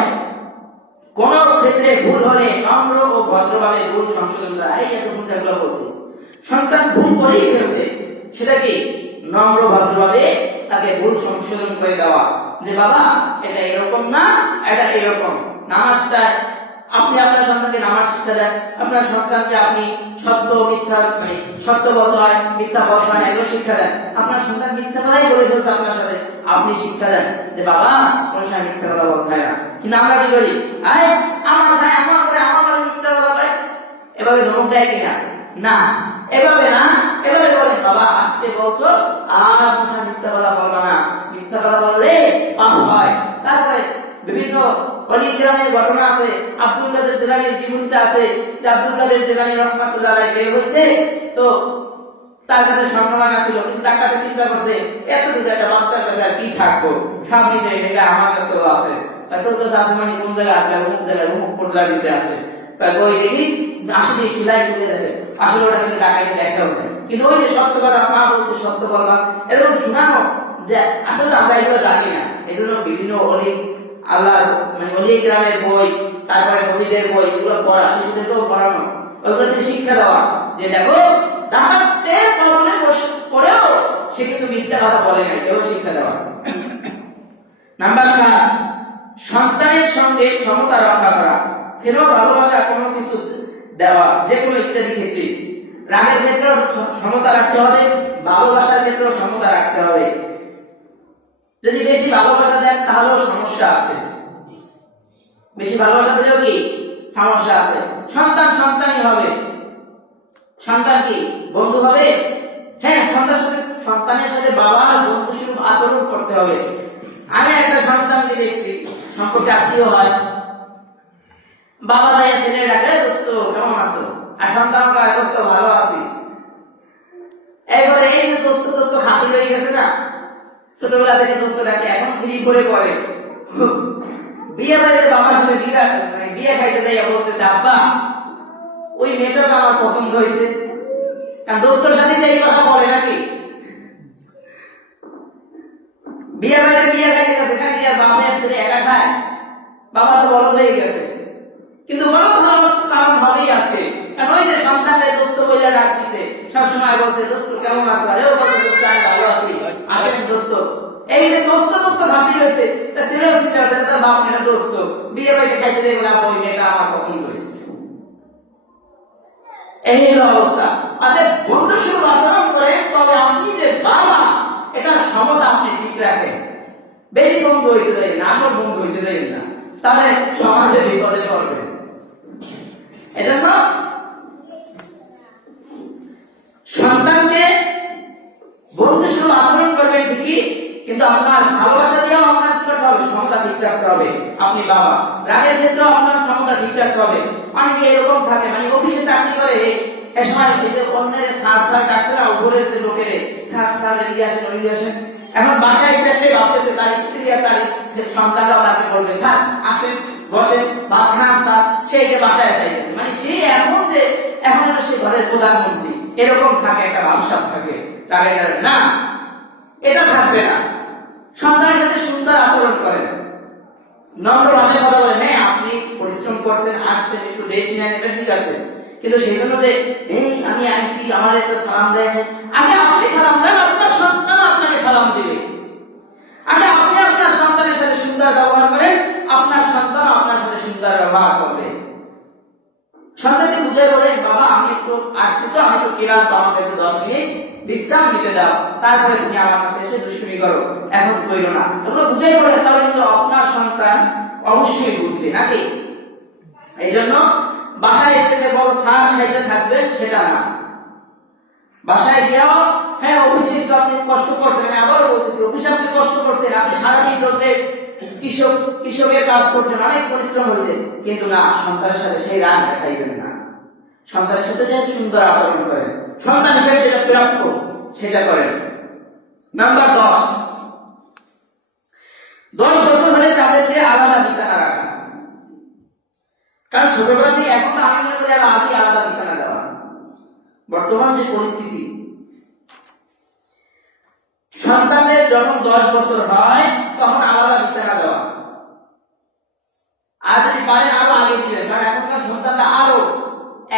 কোন ক্ষেত্রে ভুল হলে নম্র ও ভদ্রভাবে ভুল সংশোধন করা। এই এত মুসাগুলো বলছি, সন্তান ভুল করেই ফেলছে, সেটা কি নম্র ভদ্রভাবে তাকে ভুল সংশোধন করে দেওয়া, যে বাবা এটা এরকম না, এটা এরকম। নামাজটা আপনি আপনার সন্তানকে নামাজ শিক্ষা দেন, আপনার সন্তানকে আপনি সত্য মিথ্যা সত্য বলতে হয়, মিথ্যা বলতে হয়, এগুলো শিক্ষা দেন। আপনার সন্তান মিথ্যা কথাই বলে ফেলছে আপনার সাথে, আপনি শিক্ষা দেন যে বাবা কোন সময় মিথ্যা কথা বলতে হয় না। কিন্তু আমরা কি করি, আরে আমার ভাই আমার করে আমার বলে মিথ্যা কথা বলে, এভাবে ধমক দেয় কিনা? না, এভাবে না, এভাবে বলেন, বাবা আজকে বলছো আর কোথায় মিথ্যা কথা বলবা না, মিথ্যা কথা বললে পাপ হয়। তারপরে বিভিন্ন অলি কিরামের ঘটনা আছে, আব্দুল কাদের জিলানীর জীবনীতে আছে যে আব্দুল কাদের জিলানী রাহমাতুল্লাহ আলাইহি বের হয়েছে, তো তার কাছে স্বর্ণমালা ছিল, কিন্তু তার কাছে চিন্তা করছে এতটুকু একটা বাচ্চার কাছে আর কি থাকবো, সামনে যে এটা আমার কাছেও আছে, তোর কাছে আছে মানে কোন জায়গায় আছে, অমুক জায়গায় অমুক পোটলা দিতে আছে, তাকে ওই দেখি আসলে সেলাই করে দেখে, আসলে ওটা কিন্তু ডাকাইতে দেখাও নাই, কিন্তু ওই যে সত্য কথা মা বলছে সত্য বলবা, এরকম শোনানো যে আসলে আমরা এগুলো জানি না। এই জন্য বিভিন্ন অলি আল্লাহ মানে অলি গ্রামের বই, তারপরে নবীদের বই, এগুলো পড়া, শিশুদেরকেও পড়ানো, ওইগুলোতে শিক্ষা দেওয়া যে দেখো ডাকাতের কবলে পড়েও সে কিন্তু মিথ্যা কথা বলে নাই, এও শিক্ষা দেওয়া। নাম্বার 7, সন্তানের সঙ্গে সমতা রক্ষা করা, স্নেহ ভালোবাসা কোনো কিছু দেওয়া, যে কোনো ইত্যাদি ক্ষেত্রে। রাগের ক্ষেত্রেও সমতা রাখতে হবে, ভালোবাসার ক্ষেত্রেও সমতা রাখতে হবে। যদি বেশি ভালোবাসা দেন তাহলেও সমস্যা আছে, বেশি ভালোবাসা দিলেও কি সমস্যা আছে। সন্তান সন্তানই হবে, সন্তান কি বন্ধু হবে? হ্যাঁ, সন্তানের সাথে বাবার বন্ধু স্বরূপ আচরণ করতে হবে। আমি একটা সন্তানকে দেখছি, সম্পর্কে আত্মীয় হয়, বাবা তাই ছেলে ডাকে দোস্ত কেমন আছো, আর সন্তান কয় দোস্ত ভালো আছি। এবারে এই যে দোস্ত দোস্ত খাতি হয়ে গেছে না, ছোটবেলা থেকে দোস্ত ডাকে, এখন 3-4 পড়ে, বিয়ে বাড়িতে বাবার সাথে বিয়ে খাইতে যাইয়া বলতেছে, আব্বা ওই মেয়েটা তো আমার পছন্দ হয়েছে, কারণ দোস্তর সাথে এই কথা বলে নাকি, বিয়ে বাড়িতে বিয়ে খাইতে গেছে, এখানে কি আর বাবা ছেলে একা খায়? বাবা তো বড় হয়ে গেছে, কিন্তু বড় কারণ হবেই আজকে, কারণ ওই যে সন্তানের দোস্ত বলে ডাক দিছে, সবসময় বলছে দোস্ত কেমন আছো, আরে ও বলছে দোস্ত আমি ভালো আছি, আসেন দোস্ত। এই যে দোস্ত দোস্ত ভাবি হয়েছে, তা ছেলেও চিন্তা করে তার বাপ মেয়েটা দোস্ত, বিয়ে বাড়িতে খাইতে দেয় বলে ওই মেয়েটা আমার পছন্দ হয়েছে, এই হলো অবস্থা। অর্থাৎ বন্ধু স্বরূপ আচরণ করে, তবে আপনি যে বাবা এটা সমতা আপনি ঠিক রাখেন, বেশি বন্ধু হইতে দেয় না, আসল বন্ধু হইতে দেয় না, তাহলে সমাজে বিপদে পড়বে। এজন্য সন্তানকে বন্ধু স্বরূপ আচরণ করবেন ঠিকই, কিন্তু আপনার ভালোবাসা দিয়েও আপনার কি করতে হবে, সমতা ঠিক রাখতে হবে। আপনি বাবা, রাগের ক্ষেত্রেও আপনার সমতা ঠিক রাখতে হবে। অনেকে এরকম থাকে, মানে অফিসে চাকরি করে এ সময় অন্যের স্যার স্যার ডাকছে না, উপরের যে লোকের স্যার স্যার এগিয়ে আসেন ওইগিয়ে আসেন, এখন বাসায় এসে সে ভাবতেছে তার স্ত্রী আর তার সন্তানরাও তাকে বলবে স্যার আসেন বসেন ভাত খান স্যার, সেইটা বাসায় চাইতেছে, মানে সে এখন যে এখন সে ঘরের প্রধানমন্ত্রী, এরকম থাকে, একটা ভাবসাব থাকে, তাকে না এটা থাকবে না। আচরণ করেন, নম্র ভাষায় কথা বলেন। হ্যাঁ, আপনি পরিশ্রম করছেন, আসছেন, একটু রেস্ট নেন, এটা ঠিক আছে, কিন্তু সেই জন্য যে এই আমি আইছি আমার একটা সালাম দেয়, আগে আপনি সালাম দেন, আপনার সন্তান আপনাকে সালাম দিবে। আগে আপনি আপনার সন্তানের সাথে সুন্দর ব্যবহার করেন, আপনার সন্তান আপনার সাথে সুন্দর ব্যবহার করবে। সন্তানকে বুঝাই বলেন, বাবা আমি একটু আসছি তো, আমি একটু ক্লান্ত, আমাকে একটু 10 মিনিট বিশ্রাম নিতে দাও, তারপরে তুমি আমার কাছে এসে দুষ্টুমি করো, এখন কইরো না। এগুলো বুঝাই বলেন, তাহলে কিন্তু আপনার সন্তান অবশ্যই বুঝবে, নাকি? এই জন্য বাসায় এসে যে বড় সার সাইতে থাকবেন সেটা না। বাসায় গিয়েও হ্যাঁ অফিসে একটু আপনি কষ্ট করছেন, আবারও বলতেছি অফিসে আপনি কষ্ট করছেন, আপনি সারাদিন ধরে কৃষকের কাজ করছেন, অনেক পরিশ্রম হয়েছে, কিন্তু না, সন্তানের সাথে সেই রাগ দেখাইবেন না। সন্তানের সাথে যে সুন্দর আচরণ করেন, সন্তান হিসেবে যেটা প্রাপ্য সেটা করেন। নাম্বার 10 বছর হলে তাদেরকে আলাদা বিছানা রাখা। কারণ ছোটবেলা থেকে এখন তো আমি মনে করি আগে আলাদা বিছানা দেওয়া, বর্তমান যে পরিস্থিতি, সন্তানের যখন 10 বছর হয় তখন আলাদা বিছানা দেওয়া। আর যদি পারেন আরো আগে দিবেন, কারণ এখনকার সন্তানটা আরো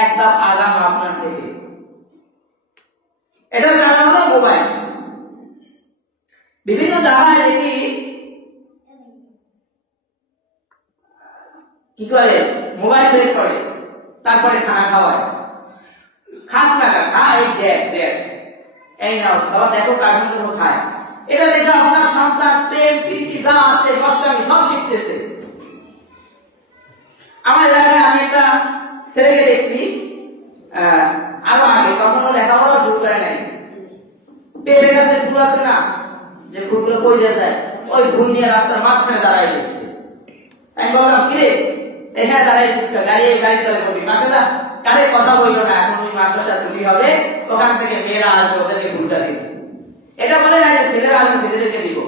এক ধাপ আগাম আপনার থেকে। এটার কারণ হলো মোবাইল। বিভিন্ন জায়গায় দেখি কি করে, মোবাইল বের করে তারপরে খানা খাওয়ায়। খাস না খা, এই দেখ দেখ, এই নাও খাওয়া, দেখো কার্টুন দেখো, খায়। এটা দেখে আপনার সন্তান প্রেম প্রীতি যা আছে কষ্টামি সব শিখতেছে। আমার এলাকায় আমি একটা ছেলেকে দেখছি, আরো আগে তখনও লেখাপড়া শুরু করে নাই, পেঁপে গাছে ফুল আছে না, যে ফুলগুলো পড়ে যায়, ওই ফুল নিয়ে রাস্তার মাঝখানে দাঁড়াই গেছে। আমি বললাম, কিরে এখানে দাঁড়াইছিস, গাড়ি তলে করবি, বাসাটা কারে কথা বললো না, এখন ওই মাদ্রাসা ছুটি হবে, ওখান থেকে মেয়েরা আসবে, ওদেরকে ফুলটা দিবে। এটা বলে না যে ছেলেরা আসবে ছেলেদেরকে দিব।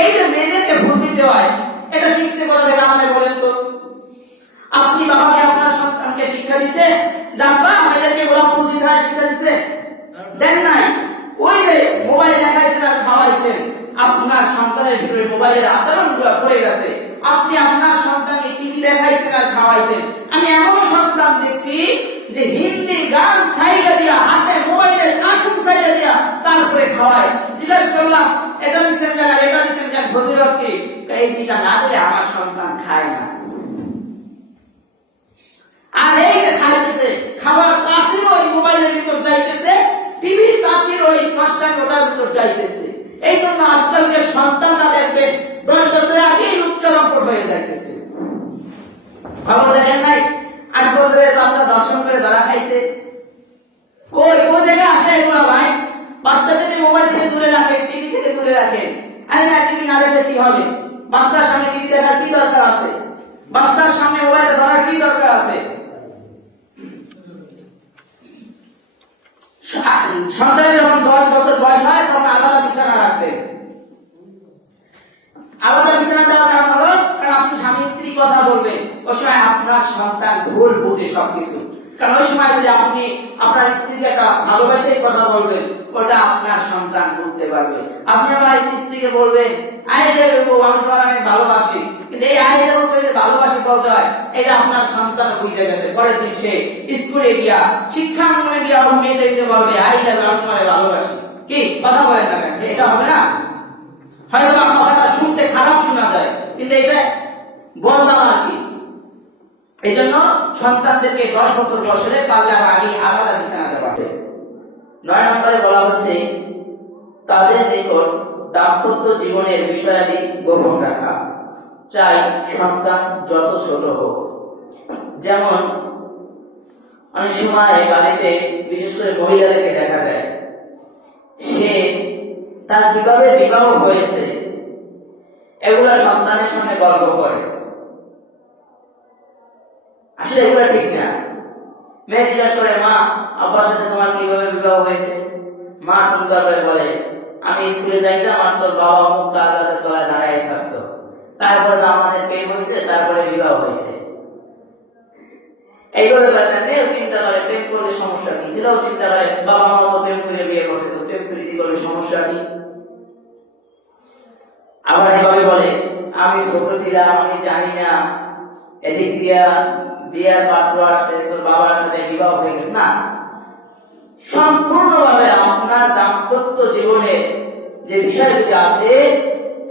এই যে মেয়েদেরকে ফুল দিতে হয়, এটা শিখছে কোথা থেকে আমায় বলেন তো? আপনি বাবাকে আপনার সন্তানকে শিক্ষা দিছে, জানবা মেয়েদেরকে গোলাপ ফুল দিতে হয়, শিক্ষা দিছে? দেন নাই। ওই যে মোবাইল দেখাইছেন আর খাওয়াইছেন, আপনার সন্তানের ভিতরে মোবাইলের আচরণগুলো পড়ে গেছে। আপনি আপনার সন্তানকে টিভি দেখাইছেন আর খাওয়াইছেন। আমি এমন সন্তান দেখছি যে হিন্দি গান সাইডে দিয়া, হাতে মোবাইলের কার্টুন সাইডে দিয়া তারপরে খাওয়ায়। জিজ্ঞেস করলাম, এটা দিচ্ছেন না, এটা দিচ্ছেন না, ফজিলত কি? এই যেটা না দিলে আমার সন্তান খায় না। আর এই যে খাইতেছে, খাবার তাসির ওই মোবাইলের ভিতর যাইতেছে, টিভির তাসির ওই কষ্টাঙ্গটার ভিতর যাইতেছে। এই জন্য আজকালকে সন্তানরা দেখবে 10 বছরের আগেই উচ্চরম্পট হয়ে যাইতেছে। খবর দেখেন নাই, 8 বছরের বাচ্চা দর্শন করে ধরা খাইছে। কোন জায়গায় আসে এগুলো ভাই? বাচ্চাদের মোবাইল থেকে দূরে রাখেন, টিভি থেকে দূরে রাখেন। আরে না, টিভি না দেখলে কি হবে? বাচ্চার সামনে টিভি দেখার কি দরকার আছে? বাচ্চার সামনে মোবাইল ধরার কি দরকার আছে? সন্তান যখন 10 বছর বয়স হয় তখন আলাদা বিছানা রাখবেন। আলাদা বিছানা দেওয়ার কারণ হলো, কারণ আপনি স্বামী স্ত্রী কথা বলবেন, ওই সময় আপনার সন্তান ভুল বুঝে সবকিছু। কারণ ওই সময় যদি আপনি আপনার স্ত্রীকে একটা ভালোবাসে কথা বলবেন, ওটা আপনার সন্তান বুঝতে পারবে। আপনি আমার স্ত্রীকে বলবেন, আয় রে বউ, আমি তোমার অনেক ভালোবাসি, কিন্তু এই আয় রে বউ যে ভালোবাসি বলতে হয়, এটা আপনার সন্তান বুঝে গেছে। পরের দিন সে স্কুলে গিয়া, শিক্ষাঙ্গনে গিয়া মেয়েদেরকে বলবে, আয় রে আমি তোমার ভালোবাসি। কি কথা বলেন না কেন? এটা হবে না? হয়তো কথাটা শুনতে খারাপ শোনা যায়, কিন্তু এটা বললাম আর কি। এই জন্য সন্তানদেরকে 10 বছর বয়সে পারলে আগে আলাদা বিছানা দেওয়া হবে। 9 নম্বরে বলা হচ্ছে, তাদের নিকট দাম্পত্য জীবনের বিষয়াদি গোপন রাখা। চাই সন্তান যত ছোট হোক। যেমন অনেক সময় বাড়িতে বিশেষ করে মহিলাদেরকে দেখা যায়, সে তার কিভাবে বিবাহ হয়েছে এগুলা সন্তানের সামনে গল্প করে। আসলে এগুলো ঠিক না। মেয়ে জিজ্ঞাসা করে, মা আব্বার সাথে তোমার কিভাবে বিবাহ হয়েছে? মা সুন্দর করে বলে, আমি স্কুলে যাইতাম আর তোর বাবা অমুক তার গাছের তলায় দাঁড়াই থাকতো, তারপরে তো আমাদের প্রেম হয়েছে, তারপরে বিবাহ হয়েছে। এইগুলো মেয়েও চিন্তা করে প্রেম করলে সমস্যা কি, ছেলেও চিন্তা করে বাবা মা তো প্রেম করে বিয়ে করছে, তো প্রেম প্রীতি করলে সমস্যা কি। আবার এভাবে বলে, আমি ছোট ছিলাম, আমি জানি না, এদিক দিয়া বিয়ার পাত্র আসছে, তোর বাবার সাথে বিবাহ হয়ে গেছে। না, সম্পূর্ণভাবে আপনার দাম্পত্য জীবনে যে বিষয়গুলি আছে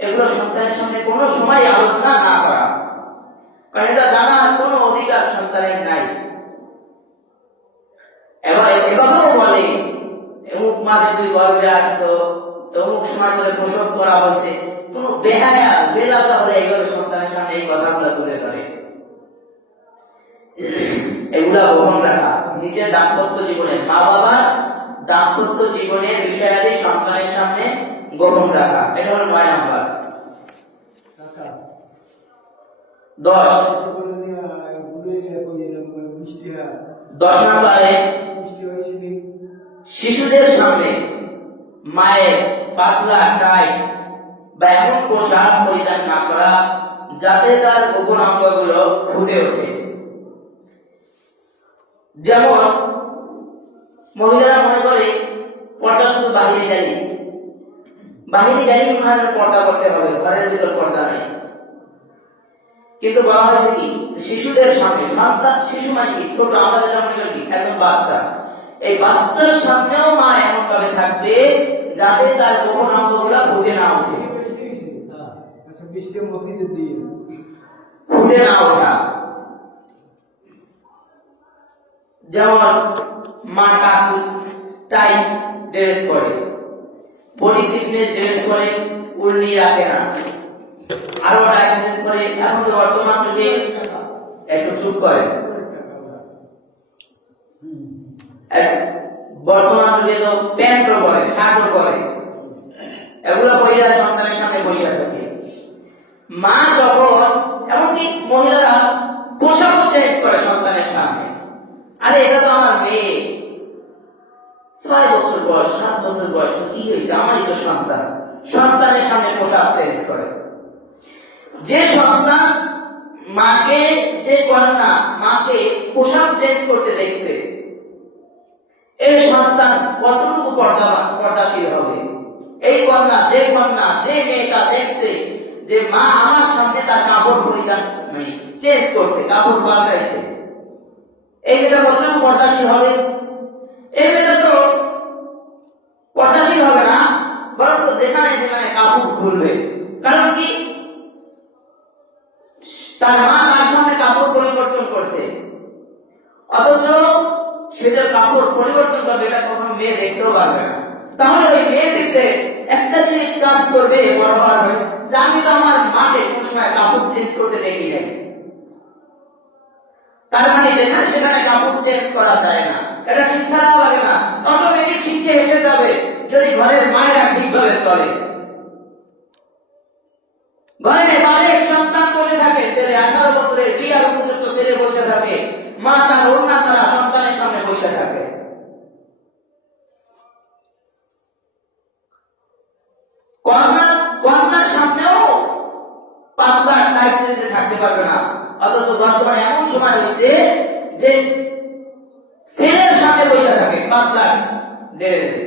এগুলো সন্তানের সামনে কোনো সময় আলোচনা না করা, কারণ এটা জানার কোনো অধিকার সন্তানের নাই। এভাবেও বলে অমুক মাঝে তুই গর্বে আসছো, অমুক সময় ধরে প্রসব করা হয়েছে, কোনো বেহায়া বেলাতা হলে এইভাবে সন্তানের সামনে এই কথাগুলো তুলে ধরে। এগুলা গোপন রাখা, নিজের দাম্পত্য জীবনে, মা বাবার দাম্পত্য জীবনের বিষয়াদি সন্তানের সামনে গোপন রাখা, এটা হলো 9 নাম্বার। 10 নম্বরে শিশুদের সামনে মায়ের পাতলা টাই বা এমন পোশাক পরিধান না করা যাতে তার গোপন অঙ্গগুলো ফুটে ওঠে। যেমন মহিলারা মনে করে পর্দা শুধু বাহিরে গেলে পর্দা করতে হবে, ঘরের ভিতর পর্দা নাই। কিন্তু বলা হয়েছে কি শিশুদের সামনে, সন্তান শিশু মানে কি ছোট, আমরা যেটা মনে করি একজন বাচ্চা, এই বাচ্চার সামনেও মা এমন ভাবে থাকবে যাতে তার গোপন অংশগুলো ফুটে না ওঠে, ফুটে না ওঠা। যেমন মা কাকু টাইট ড্রেস করে, বডি ফিটনেস ড্রেস করে, উড়নি রাখে না, আরো টাইট ড্রেস করে। এখন তো বর্তমান যুগে একটু চুপ করে, বর্তমান যুগে তো প্যান্টও করে, শার্টও করে, এগুলো পয়লা সন্তানের সামনে বসে থাকে। মা যখন, এমনকি মহিলারা পোশাকও চেঞ্জ করে সন্তানের সামনে। আরে এটা তো আমার মেয়ে, 6 বছর বয়স, 7 বছর বয়স, কি হয়েছে, আমারই তো সন্তান, সন্তানের সামনে পোশাক চেঞ্জ করে। যে সন্তান মাকে, যে কন্যা মাকে পোশাক চেঞ্জ করতে দেখছে, এই সন্তান কতটুকু পর্দাশীল হবে? এই কন্যা, যে মেয়েটা দেখছে যে মা আমার সামনে তার কাপড় পরিধান চেঞ্জ করছে, কাপড় পাল্টাইছে, এই মেয়েটা কতটুকু পর্দাশীল হবে? এই মেয়েটা তো পর্দাশীল হবে না, বরং যেখানে কাপড় খুলবে। কারণ কি, তার মা তার সামনে কাপড় পরিবর্তন করছে, অথচ সে যে কাপড় পরিবর্তন করবে এটা কখনো মেয়ে দেখতেও পারবে না। তাহলে ওই মেয়ে দেখতে একটা জিনিস কাজ করবে, বড় হওয়ার হয় যে আমি তো আমার মাকে কোন সময় কাপড় চেঞ্জ করতে দেখি নাই। তার মানে যেখানে সেখানে কাপড় চেঞ্জ করা যায় না, এটা শিক্ষা দেওয়া লাগে না, অটোমেটিক শিক্ষা এসে যাবে যদি ঘরের মায়েরা ঠিকভাবে চলে। ঘরে বাড়ির সন্তান বসে থাকে, ছেলে 18 বছরের বিয়ার উপযুক্ত ছেলে বসে থাকে, মা তার ওড়না ছাড়া সন্তানের সামনে বসে থাকে। কন্যার সামনেও পাতলা টাইট ড্রেসে থাকতে পারবে না, অথচ বর্তমানে এমন সময় হয়েছে যে ছেলের সামনে বসে থাকে পাতলা ড্রেসে।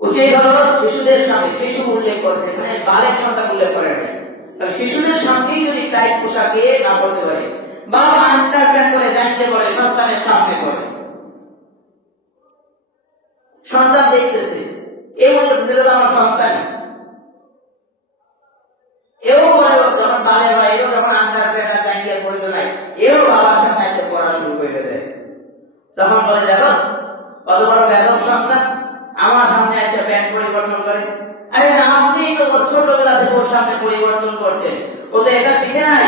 উচিত হলো শিশুদের সামনে, শিশু উল্লেখ করছে এখানে, বালের সন্তান উল্লেখ করে নাই, তাহলে শিশুদের সামনেই যদি টাইট পোশাকে না করতে পারে, বাবা আন্ডারপ্যান্ট করে জানতে পারে, সন্তানের সামনে করে, সন্তান দেখতেছে, এই মনে হচ্ছে আমার সন্তান, এও পরে যখন বালে হয়, এও যখন আন্ডারপ্যান্ট আর জাঙ্গিয়ার পরিচয় নাই, এও বাবার সামনে এসে পড়া শুরু করে দেয়। তখন বলে দেখো কত বড় বেদব সন্তান, আমার সামনে এসে প্যান্ট পরিবর্তন করে। আরে না, আপনি তো ছোটবেলা থেকে ওর সামনে পরিবর্তন করছেন, ও তো এটা শিখে নাই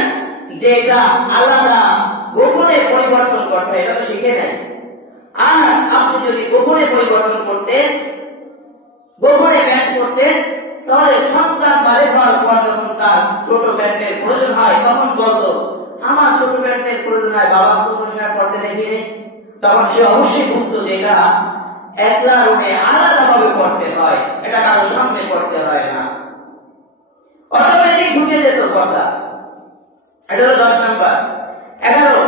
যে এটা আলাদা গোপনে পরিবর্তন করতে, এটা তো শিখে নাই। আর আপনি যদি গোপনে পরিবর্তন করতেন, গোপনে প্যান্ট করতেন, তাহলে সন্তান বাড়ি হওয়ার পর যখন তার ছোট প্যান্টের প্রয়োজন হয় তখন বলতো আমার ছোট প্যান্টের প্রয়োজন হয়, বাবা তো পরিষ্কার করতে দেখি নেই। তখন সে অবশ্যই বুঝতো যে এটা একলা রুমে আলাদাভাবে করতে হয়, এটা কারো সামনে করতে হয় না, অটোমেটিক ঢুকে যেত পর্দা। এটা হলো 10 নাম্বার। 11,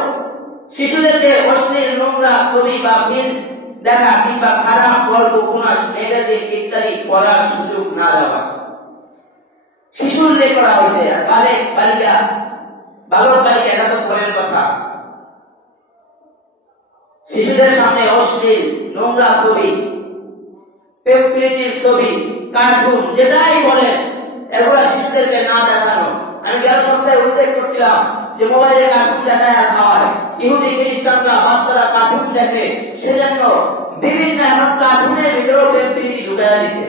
শিশুদেরকে অশ্লীল নোংরা ছবি বা দেখা কিংবা খারাপ গল্প উপন্যাস ম্যাগাজিন ইত্যাদি পড়ার সুযোগ না দেওয়া। শিশুর উল্লেখ করা হয়েছে। আর বালক বালিকা এটা তো পরের কথা। শিশুদের সামনে অশ্লীল নোংরা ছবি, প্রকৃতির ছবি, কার্টুন যেটাই বলেন এগুলা শিশুদেরকে না দেখানো। আমি গেল সপ্তাহে উল্লেখ করছিলাম যে মোবাইলে কার্টুন দেখায় আর খাওয়ায়। ইহুদি খ্রিস্টানরা বাচ্চারা কার্টুন দেখে, সেজন্য বিভিন্ন এখন কার্টুনের ভিতরেও প্রকৃতি ঢুকাইয়া দিছে।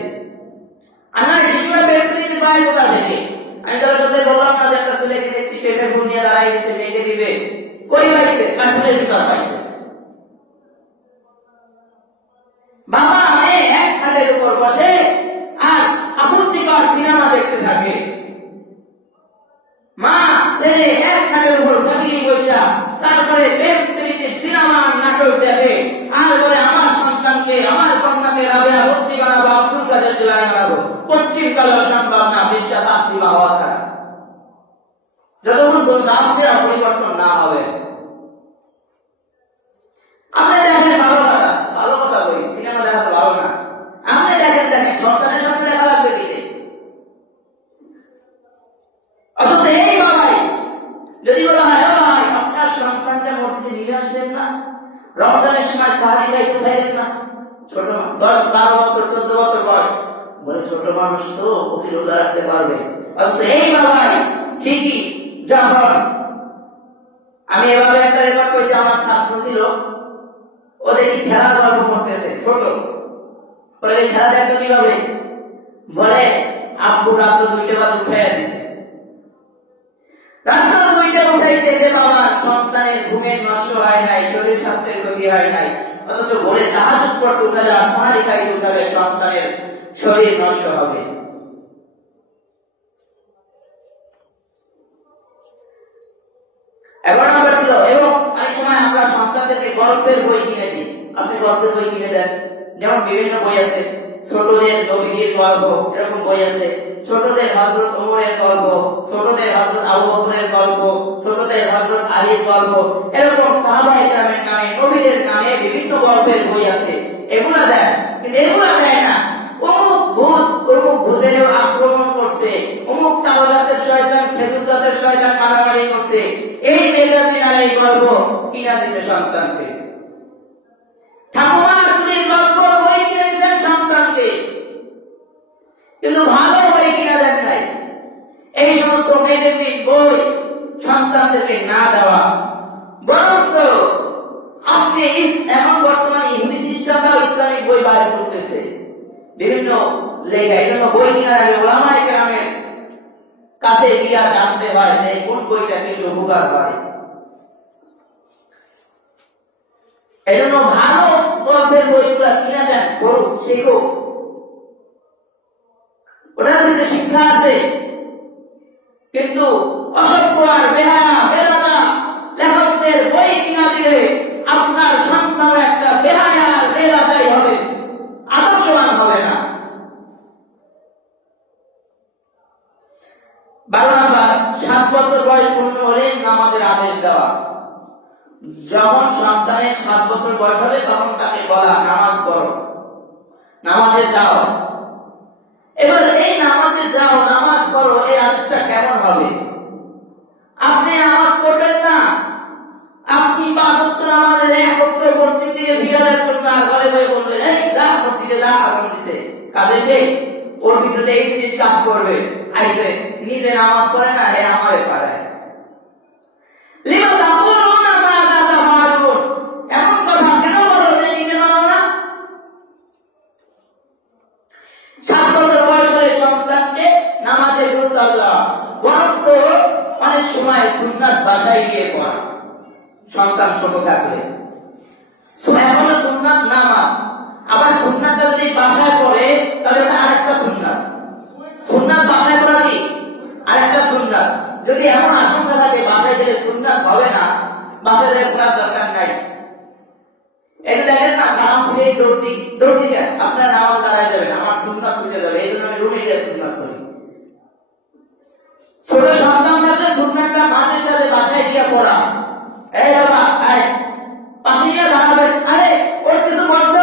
আমার শিশুরা প্রকৃতি পায় কোথা থেকে? আমি গেল সপ্তাহে বললাম না যে একটা ছেলেকে দেখছি পেটে ঘুম নিয়ে দাঁড়াই গেছে, মেয়েকে দিবে। কই পাইছে? কার্টুনের ভিতর পাইছে। বাবা মেয়ে এক খাটের উপর বসে আর আপত্তিকর সিনেমা দেখতে থাকে। মা ছেলে এক খাটের উপর ফ্যামিলি বসে তারপরে সিনেমা নাটক দেখে আর বলে আমার সন্তানকে আমার কন্যাকে রাবেয়া বস্তি বানাবো, আব্দুল কাদের জেলায় বানাবো। পশ্চিম কালে অসম্ভব না, বিশ্বাস আসতি বা হওয়া ছাড়া। যতক্ষণ পর্যন্ত আপনারা পরিবর্তন না হবে। আপনি দেখেন ভালো কথা বলি, সিনেমা দেখা তো ভালো না। আপনি দেখেন সন্তানের সাথে দেখা লাগবে দিতে। অথচ এই বাবাই যদি বলা হয় ভাই আপনার সন্তানকে মসজিদে নিয়ে আসবেন না, রমজানের সময় সাহারি খাইতে খাইলেন না, ছোট 10-12 বছর 14 বছর বয়স, বলে ছোট মানুষ তো ওকে রোজা রাখতে পারবে। অথচ এই বাবাই ঠিকই যখন আমি এভাবে একটা রেকর্ড করেছি, আমার ছাত্র ছিল, ও দেখি খেলা গল্প করতেছে ছোট, পরে খেলা দেখছো কিভাবে? বলে আব্বু রাত 2টা বাজে উঠাইয়া দিছে। রাত 2টা উঠাইছে যে বাবা সন্তানের ঘুমের নষ্ট হয় নাই, শরীর স্বাস্থ্যের ক্ষতি হয় নাই, অথচ বলে তাহাজ্জুদ পড়তে উঠালে সাহারি খাইতে উঠালে সন্তানের শরীর নষ্ট হবে। এখন আমরা ছিল এবং অনেক সময় আমরা সন্তানদেরকে গল্পের বই কিনে দিই। আপনি গল্পের বই কিনে দেন, যেমন বিভিন্ন বই আছে, ছোটদের নবীজির গল্প এরকম বই আছে, ছোটদের হযরত ওমরের গল্প, ছোটদের হযরত আবু বকরের গল্প, ছোটদের হযরত আলীর গল্প, এরকম সাহাবায়ে কেরামের নামে নবীদের নামে বিভিন্ন গল্পের বই আছে। এগুলা দেন, কিন্তু এগুলা দেয় না অমুক ভূতের আক্রমণ করছে, অমুক তাল গাছের শয়তান খেজুর গাছের শয়তান মারামারি করছে, এই মেজাজিন আর এই গল্প কিনা দিছে সন্তানকে। ঠাকুমার চুরির গল্প বই কিনে দিয়েছেন সন্তানকে, কিন্তু ভালো বই কিনা দেন নাই। এই সমস্ত মেজাজিন বই সন্তানদেরকে না দেওয়া, বরঞ্চ আপনি এখন বর্তমানে ইহুদি খ্রিস্টানরাও ইসলামিক বই বাইর করতেছে বিভিন্ন লেখা। এই জন্য বই কিনার আগে ওলামায়ে কেরামের কাছে গিয়া জানতে হয় যে কোন বইটা কিন্তু উপকার হয়। এই জন্য ভালো গল্পের বইগুলা কিনা দেন, পড়ুক, শেখো, ওটার ভিতরে শিক্ষা আছে। কিন্তু অসভ্য আর বেহায়া বেলাটা লেখকদের বই কিনা দিলে আপনার সন্তান একটা বেহায়া আর বেলাটাই হবে, আদর্শবান হবে না। 12 নাম্বার, 7 বছর বয়স পূর্ণ হলে নামাজের আদেশ দেওয়া। যখন সন্তানের 7 বছর বয়স হবে তখন তাকে বলা নামাজ পড়ো, নামাজে যাও। এবার এই নামাজে যাও, নামাজ পড়ো, এই আদেশটা কেমন হবে? আপনি নামাজ পড়বেন না, আপনি 5 ওয়াক্ত নামাজের 1 ওয়াক্ত মসজিদ থেকে বিড়ালের জন্য আর ঘরে বসে বলবেন এই যা মসজিদে যা, আগুন দিছে কাজে ওর ভিতরে এই জিনিস কাজ করবে, আইছে নিজে নামাজ পড়ে না, হে আমারে পাড়ায়। এখন কথা কেন বলো যে নিজে মানো না? 7 বছর বয়স হলে সন্তানকে নামাজে গুরুত্ব দেওয়া, বরঞ্চ অনেক সময় সুন্নাত বাসায় গিয়ে পড়া। সন্তান ছোট থাকলে এখনো সুন্নাত নামাজ, আবার সুন্নাতটা যদি বাসায় পড়ে তাহলে এটা আরেকটা সুন্নাত। সুন্নাত বাসায় পড়া কি আরেকটা সুন্নাত। যদি এমন আশঙ্কা থাকে বাসায় গেলে সুন্নাত হবে না, বাসায় পড়ার দরকার নাই। এই দেখেন না, সালাম ফিরে দৌড় দিকে আপনার নামাজ দাঁড়ায় যাবেন, আমার সুন্নাত ছুটে যাবে, এই জন্য আমি রুমে গিয়ে সুন্নাত করি। ছোট সন্তান থাকলে সুন্নাতটা মাঝে সাথে বাসায় গিয়ে পড়া। এই বাবা পাশে গিয়ে দাঁড়াবেন, আরে ওর কিছু বলতে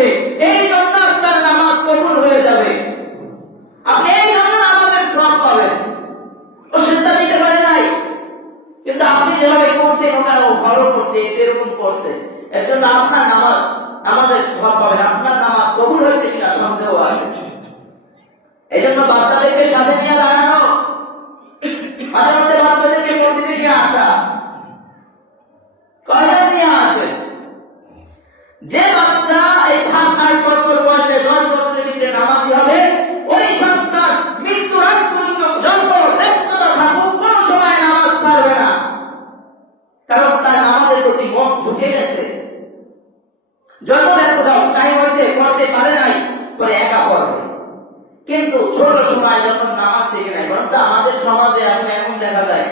দিছে, এই জন্য আপনার নামাজ কবুল হয়ে যাবে, আপনি এই জন্য নামাজের সওয়াব পাবেন। ও সিজদা দিতে পারে নাই, কিন্তু আপনি যেভাবে করছেন ওটা ও ভালো করছে, এরকম করছে, এর জন্য আপনার নামাজের সওয়াব পাবেন, আপনার নামাজ কবুল হয়েছে কিনা সন্দেহ আছে। এই জন্য বাচ্চাদেরকে সাথে নিয়ে দাঁড়ানো, মাঝে মধ্যে বাচ্চাদেরকে মসজিদে নিয়ে আসা, কয়জন নিয়ে আসেন? যে বাচ্চা এই 7-8 বছর বয়সে 10 বছরের ভিতরে নামাজি হবে, ওই সন্তান মৃত্যুর আগ পর্যন্ত যত ব্যস্ততা থাকুক কোন সময় নামাজ ছাড়বে না, কারণ তার নামাজের প্রতি মন ঝুঁকে গেছে। যত ব্যস্ততা টাইম হয়েছে পড়তে পারে নাই, পরে একা পড়বে, কিন্তু ছোট সময় যখন নামাজ শিখে নাই। বরঞ্চ আমাদের সমাজে এখন এমন দেখা যায়,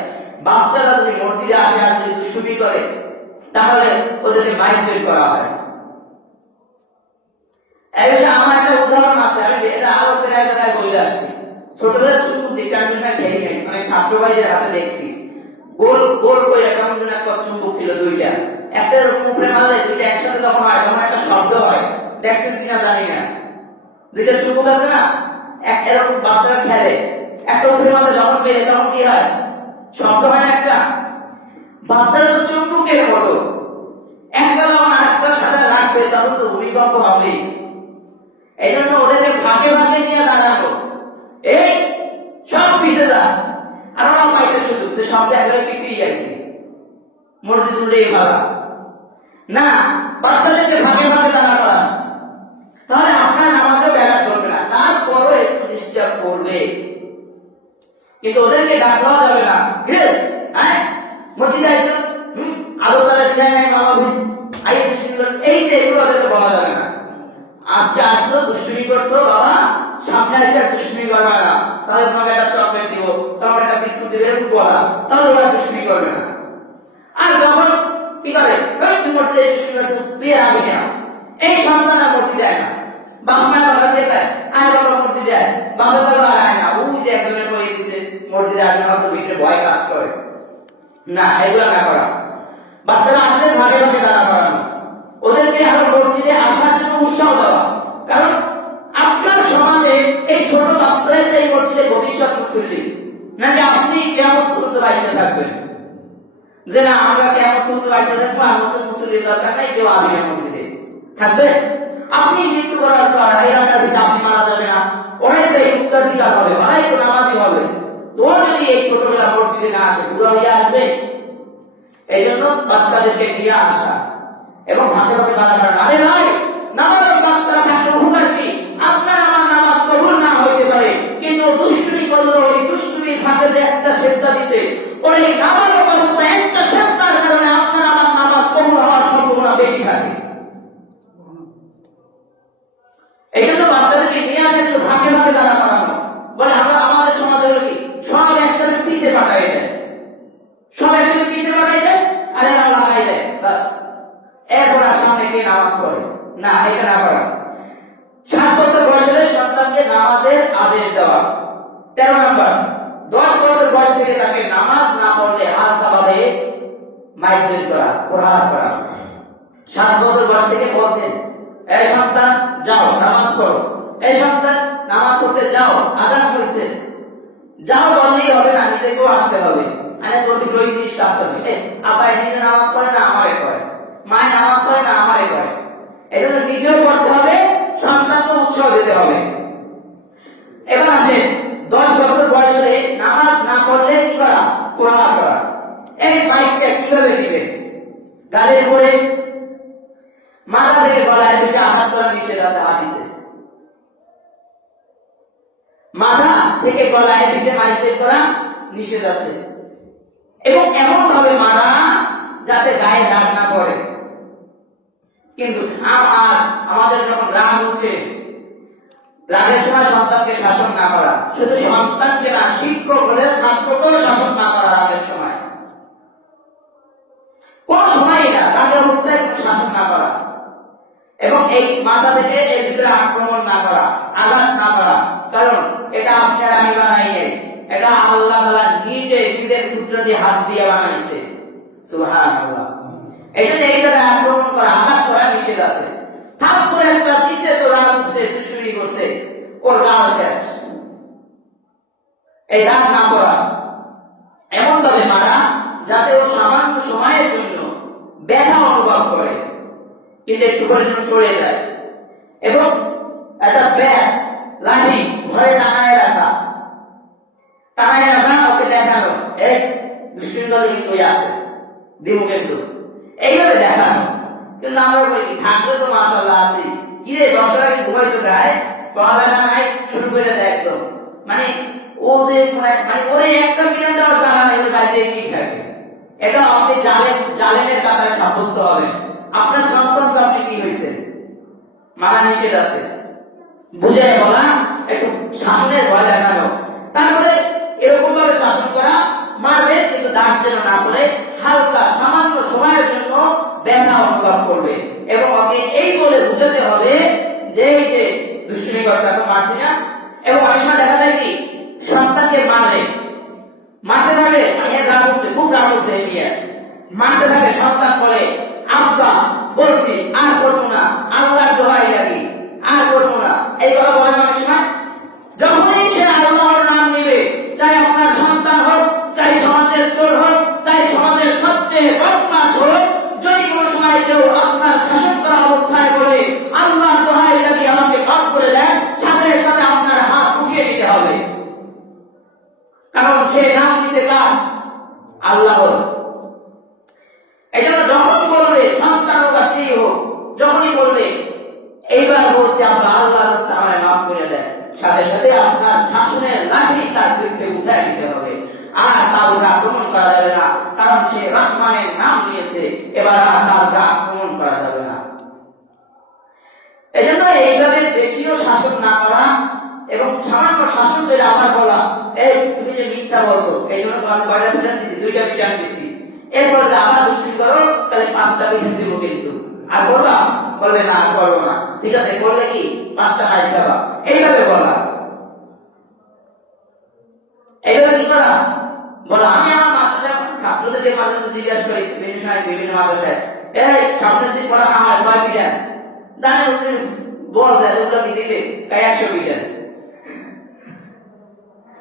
বাচ্চারা যদি মসজিদে আসে আর যদি দুষ্টুমি করে, তাহলে ওদেরকে মাইক বের করা হয়। আমার একটা উদাহরণ আছে, আমি এটা আরো প্রায় জায়গায় বলে আসছি। ছোটদের চুম্বক দেখছি, আমি না খেয়ে নাই, মানে ছাত্র ভাইদের হাতে দেখছি, গোল গোল করে কেমন যেন একটা চুম্বক ছিল, দুইটা, একটা উপরে মারলে দুইটা একসাথে যখন হয় তখন একটা শব্দ হয়, দেখছেন কিনা জানি না। দুইটা চুম্বক আছে না, এরকম বাচ্চারা খেলে, একটা উপরে মারলে যখন পেলে তখন কি হয়, শব্দ হয় না একটা। বাচ্চারা তো চুম্বকের মতো, একটা যখন আরেকটার সাথে লাগবে তখন তো ভূমিকম্প হবেই। এই জন্য ওদেরকে ফাঁকে ফাঁকে নিয়ে দাঁড়ানো, এই সব পিছিয়ে যা, আর আমার পাইতে সুযোগ যে সব একবারে পিছিয়ে গেছি, মসজিদ উঠে ভালো না, বাচ্চাদেরকে ফাঁকে ফাঁকে দাঁড়া করা, তাহলে আপনার নামাজও ব্যাঘাত করবে না, তারপরও একটু ডিস্টার্ব করবে, কিন্তু ওদেরকে ডাক দেওয়া যাবে না। হ্যাঁ মসজিদে আইসো, আদর তারা খেয়ে নেয় মামা বোন, এই যে এগুলো ওদেরকে বলা যাবে না। আজকে আসলো দুষ্টুমি করছো বাবা, সামনে এসে দুষ্টুমি করবে না, তাহলে তোমাকে একটা চকলেট দিব, তোমাকে একটা বিস্কুট দিব, এরকম বলা, তাহলে ওরা দুষ্টুমি করবে না। আর যখন কি করে, তুই মসজিদে দুষ্টুমি করছো, তুই আগে কেন, এই সন্তান আর মসজিদে আয় না, বাবা মা বাবা দিয়ে আয়, বাবা মসজিদে আয়, বাবা বাবা আয় না, ওই যে একজনের বই দিছে মসজিদে আসবে, হয়তো ভিতরে ভয় কাজ করে না, এগুলো না করা। বাচ্চারা আসলে ভাগে ভাগে দাঁড়া করানো, ওদেরকে আরো মসজিদে আসার জন্য উৎসাহ দেওয়া, কারণ আপনার সমাজে এই ছোট বাচ্চারাই এই মসজিদে ভবিষ্যৎ মুসল্লি, নাকি আপনি কিয়ামত পর্যন্ত বাইসে থাকবেন যে না আমরা কিয়ামত পর্যন্ত বাইসে থাকবো, আমার তো মুসল্লির দরকার নাই, কেউ আসবে না মসজিদে থাকবে। আপনি মৃত্যু করার পর এই রাখার ভিতরে আপনি মারা যাবে না, ওরাই তো এই উত্তরাধিকার হবে, ওরাই তো নামাজি হবে, তো যদি এই ছোটবেলা মসজিদে না আসে বুড়া হয়ে আসবে। এই জন্য বাচ্চাদেরকে নিয়ে আসা এবং ভাগে ভাগে দাঁড়া করানো। আরে ভাই, নামাজের বাচ্চারা থাকলে ভূমিকা কি, আপনার আমার নামাজ কবুল না হইতে পারে, কিন্তু দুষ্টুমি করলো, ওই দুষ্টুমির ভাগে যে একটা সেজদা দিছে, ওই নামাজের অবস্থায় একটা সেজদার কারণে আপনার আমার নামাজ কবুল হওয়ার সম্ভাবনা বেশি থাকে। এই জন্য বাচ্চাদেরকে নিয়ে আসে কিন্তু ভাগে ভাগে দাঁড়া করানো। বলে আমরা আমাদের সমাজে হলো কি, সব একসাথে পিছিয়ে পাঠাই দেয়, সব একসাথে পিছিয়ে পাঠাই দেয়, আর এরা লাগাই দেয়, বাস এরপর সামনে গিয়ে নামাজ পড়ে না, এটা না করা। 7 বছর বয়সে সন্তানকে নামাজের আদেশ দেওয়া। 13 নম্বর, 10 বছর বয়স থেকে তাকে নামাজ না পড়লে হালকা ভাবে মাইক বের করা, প্রহার করা। 7 বছর বয়স থেকে বলছেন, এই সন্তান যাও নামাজ পড়ো, এই সন্তান নামাজ পড়তে যাও, আযান হয়েছে, যাও বললেই হবে না, নিজেকেও আসতে হবে। আরে তোর ভিতরে ওই জিনিসটা আসতে হবে, আব্বাই নিজে নামাজ পড়ে না আমারে করে, মায়ের নামাজ পড়ে না আমারে করে, এই জন্য নিজেও পড়তে হবে, সন্তানকে উৎসাহ দিতে হবে। এবার আসেন 10 বছর বয়সে নামাজ না পড়লে কি করা, প্রহার করা। এই মাইকটা কিভাবে দিবেন, গালের উপরে, মাথা থেকে গলায় দিকে আঘাত করা নিষেধ আছে হাদিসে, মাথা থেকে গলায় দিকে মাইক বের করা নিষেধ আছে, এবং এমন ভাবে মারা যাতে গায়ে দাগ না পড়ে। কিন্তু আমাদের যখন রাগ উঠে, রাগের সময় সন্তানকে শাসন না করা, শুধু সন্তানকে না, শিক্ষক হলে ছাত্রকেও শাসন না করা রাগের সময়, কোন সময় না, রাগের অবস্থায় শাসন না করা, এবং এই মাথা থেকে এর ভিতরে আক্রমণ না করা, আঘাত না করা, কারণ এটা আপনার আমি বানাই নাই, এটা আল্লাহ তাআলা নিজে নিজের পুত্র দিয়ে হাত দিয়ে বানাইছে, সুবহানাল্লাহ। এই জন্য এই জায়গায় আক্রমণ করা, আঘাত করা নিষেধ আছে। তারপরে একটা এই রাগ না করা, এমন ভাবে মারা যাতে ও সামান্য সময়ের জন্য ব্যথা অনুভব করে, কিন্তু একটু করে যেন চলে যায়। এবং একটা ব্যাগ লাঠি ঘরে টাঙায় রাখা, ওকে দেখানো, এক দুষ্কৃত কিন্তু আছে দিব কিন্তু এইভাবে দেখানো। কিন্তু আমরা বলি কি থাকলে তো মাশাআল্লাহ আছি, কি রে 10 টাকা কি ঘুমাইছো গায়ে, পড়ালেখা নাই, শুরু করে দেয় একদম। মানে ও যে মানে ওরে একটা মিনিট দেওয়া জানা নাই, ওর বাইরে কি থাকে, এটা আপনি জালেমের কাতারে সাব্যস্ত হবেন। আপনার সন্তান তো আপনি কি হয়েছে, মারা নিষেধ আছে, বুঝে বলা, একটু শাসনের ভয় দেখানো, তারপরে এরকম ভাবে শাসন করা, মারবে কিন্তু দাঁত যেন না করে হালকা সামান্য সময়ের জন্য ব্যথা অনুভব করবে। এবং ওকে এই বলে বুঝাতে হবে যে এই যে দুষ্টুমি করছে এখন মারছি না। এবং অনেক সময় দেখা যায় কি সন্তানকে মারতে থাকে, রাগ উঠছে, খুব রাগ উঠছে নিয়ে মারতে থাকে, সন্তান বলে আব্বা বলছি আর করবো না, আল্লাহর দোহাই লাগি আর করবো না, এই কথা বলে অনেক সময়। যখনই সে আল্লাহর নাম নিবে, চাই আপনার সন্তান হোক, চাই সমাজের চোর হোক, চাই সমাজের সবচেয়ে বদমাশ হোক, যদি কোনো সময় কেউ আপনার শাসন করা অবস্থায় বলে আল্লাহর দোহাই লাগি আমাকে মাফ করে দেন, সাথে সাথে আপনার হাত উঠিয়ে দিতে হবে। কারণ সে নাম দিতে কার? আল্লাহর। এই জন্য যখন বলবে সন্তান হোক আর স্ত্রী হোক, যখনই বলবে এইবার বলছে আল্লাহ আমায় মাফ করে দেন, সাথে সাথে আপনার শাসনের লাঠি তার চরিত্রে উঠায় দিতে হবে। আর তার উপরে আক্রমণ করা যাবে না, কারণ সে রহমানের নাম নিয়েছে, এবার আর তার উপরে আক্রমণ করা যাবে না। এজন্য এইভাবে বেশিও শাসন না করা, এবং সামান্য শাসন করে আবার বলা, এই তুমি যে মিথ্যা বলছো, এই জন্য তোমার কয়টা পিটান দিছি, 2টা পিটান দিছি, এরপর আবার দুষ্টি করো, তাহলে 5টা পিটান দিব কিন্তু, আর বলবা, বলবে না আর করবো না, ঠিক আছে করলে কি 5টা মাইল খাবা, এইভাবে বলা। এইভাবে কি করা বলা। আমি আমার মাদ্রাসা ছাত্রদেরকে মাঝে মাঝে জিজ্ঞাসা করি, বিভিন্ন মাদ্রাসায়, এই সামনের দিন পড়া আমার 9 পিটান জানে, বল যায় ওগুলো কি দিবে 100 পিটান।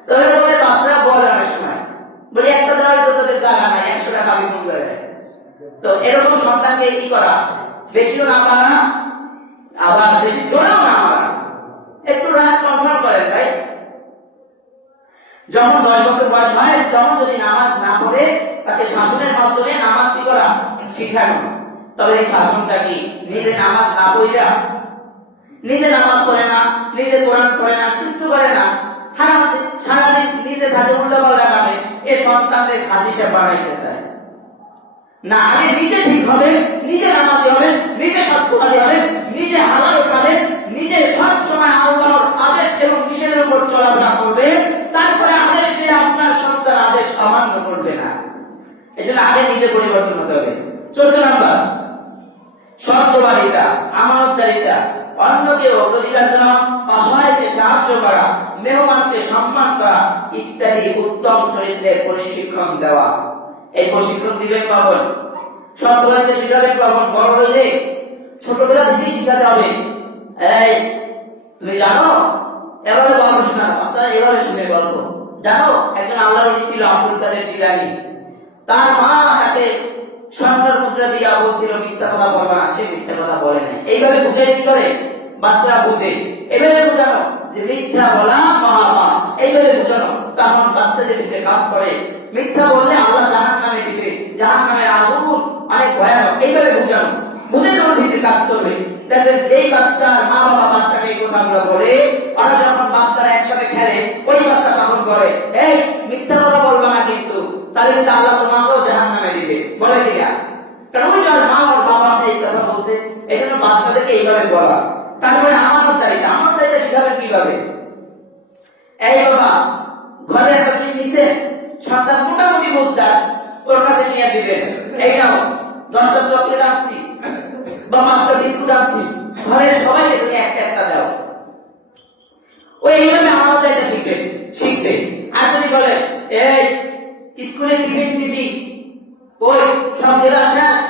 তবে বলে বাচ্চারা বলে অনেক সময়, বলি একটা দেওয়ার তো তোদের জায়গা নাই, 100 টাকা আমি ফোন করে দেয়। তো এরকম সন্তানকে কি করা, বেশিও না পারা, আবার বেশি জোরেও না মারা, একটু রাগ কন্ট্রোল করেন ভাই। যখন 10 বছর বয়স হয়, তখন যদি নামাজ না পড়ে, তাকে শাসনের মাধ্যমে নামাজ কি করা শিখানো। তবে এই শাসনটা কি নিজে নামাজ না পড়িয়া, নিজে নামাজ পড়ে না, নিজে কোরআন পড়ে না, কিছু করে না, সারাদিন নিজে থাকে উল্টা পাল্টা কামে, এ সন্তানদের খাসি সে বানাইতে চায় না। আগে নিজে ঠিক হবে, নিজে নামাজি হবে, নিজে সত্যবাদী হবে, নিজে হালাল খাবে, নিজে সব সময় আল্লাহর আদেশ এবং নিষেধের উপর চলাফেরা করবে, তারপরে আদেশ দিয়ে আপনার সন্তান আদেশ অমান্য করবে না। এই জন্য আগে নিজে পরিবর্তন হতে হবে। 14 নম্বর, সত্যবাদিতা, আমানতদারিতা, অন্যকে অগ্রাধিকার দেওয়া, অসহায়কে সাহায্য করা, মেহমানকে সম্মান করা ইত্যাদি উত্তম চরিত্রের প্রশিক্ষণ দেওয়া। এই প্রশিক্ষণ দিবেন কখন? সত্যবাদিতা শিখাবেন কখন? বড় হইলে, ছোটবেলা থেকেই শিখাতে হবে। এই তুমি জানো, এভাবে গল্প শোনানো, আচ্ছা এভাবে শুনে গল্প। জানো একজন আল্লাহর ওলি ছিল আব্দুল কাদের জিলানী, তার মা তাকে স্বর্ণের মুদ্রা দিয়া বলছিল মিথ্যা কথা বলবা না, সে মিথ্যা কথা বলে নাই। এইভাবে বুঝাই কি করে বাচ্চারা বুঝে, এইভাবে বুঝানো যে মিথ্যা বলা মহাপাপ, এইভাবে বুঝানো, তখন বাচ্চাদের ভিতরে কাজ করে। মিথ্যা বললে আল্লাহ জাহান্নামে দিবে, জাহান্নামের আগুন অনেক ভয়ানক, এইভাবে বুঝানো, বুঝে যখন ভিতরে কাজ করবে। দেখবেন যেই বাচ্চার মা বাবা বাচ্চাকে এই কথাগুলো বলে, ওরা যখন বাচ্চারা একসাথে খেলে, ওই বাচ্চা তখন বলে এই মিথ্যা কথা বলবা না কিন্তু, তাহলে কিন্তু আল্লাহ তোমাকেও জাহান্নামে দিবে, বলে দিলা। কারণ ওই যার মা ওর বাবা এই কথা বলছে, এই জন্য বাচ্চাদেরকে এইভাবে বলা। তারপরে আমানতদারিতা, আমানতদারিতা শিখাবেন কিভাবে? এই বাবা ঘরে একটা জিনিস নিছে, সন্তান মোটামুটি বুঝদার, ওর কাছে নিয়ে দিবেন, এই নাও 10টা চকলেট আনছি বা 5টা বিস্কুট আনছি, ঘরের সবাইকে তুমি একটা একটা দাও। ওই এইভাবে আমানতদারিতা শিখবে। আর যদি বলে এই স্কুলে টিফিন দিছি, ওই সব দেওয়া শেষ,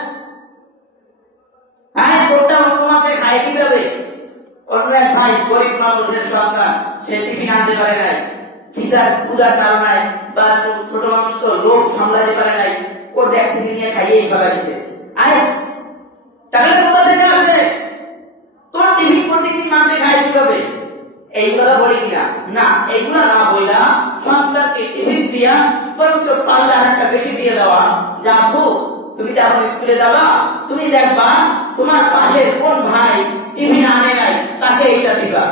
হ্যাঁ কোনটা অন্য মাসে খাই কিভাবে? অন্য এক ভাই গরিব মানুষের সন্তান, সে টিফিন আনতে পারে নাই, ক্ষুধার কারণে বা ছোট মানুষ তো লোভ সামলাতে পারে নাই, ওর ব্যাগ থেকে নিয়ে খাইয়েই ফেলাইছে। আয় টাকাটা কোথা থেকে আসে? তোর টিভি প্রতিদিন মাসে খাই কিভাবে? এইগুলা বলি কিনা? না, এইগুলা না বইলা সন্তানকে টিফিন দিয়া বরঞ্চ পাল্লা একটা বেশি দিয়ে দেওয়া। যা আপু, তুমি তো এখন স্কুলে যাবা, তুমি দেখবা তোমার পাশে কোন ভাই টিফিন আনে নাই, তাকে এইটা দিবা।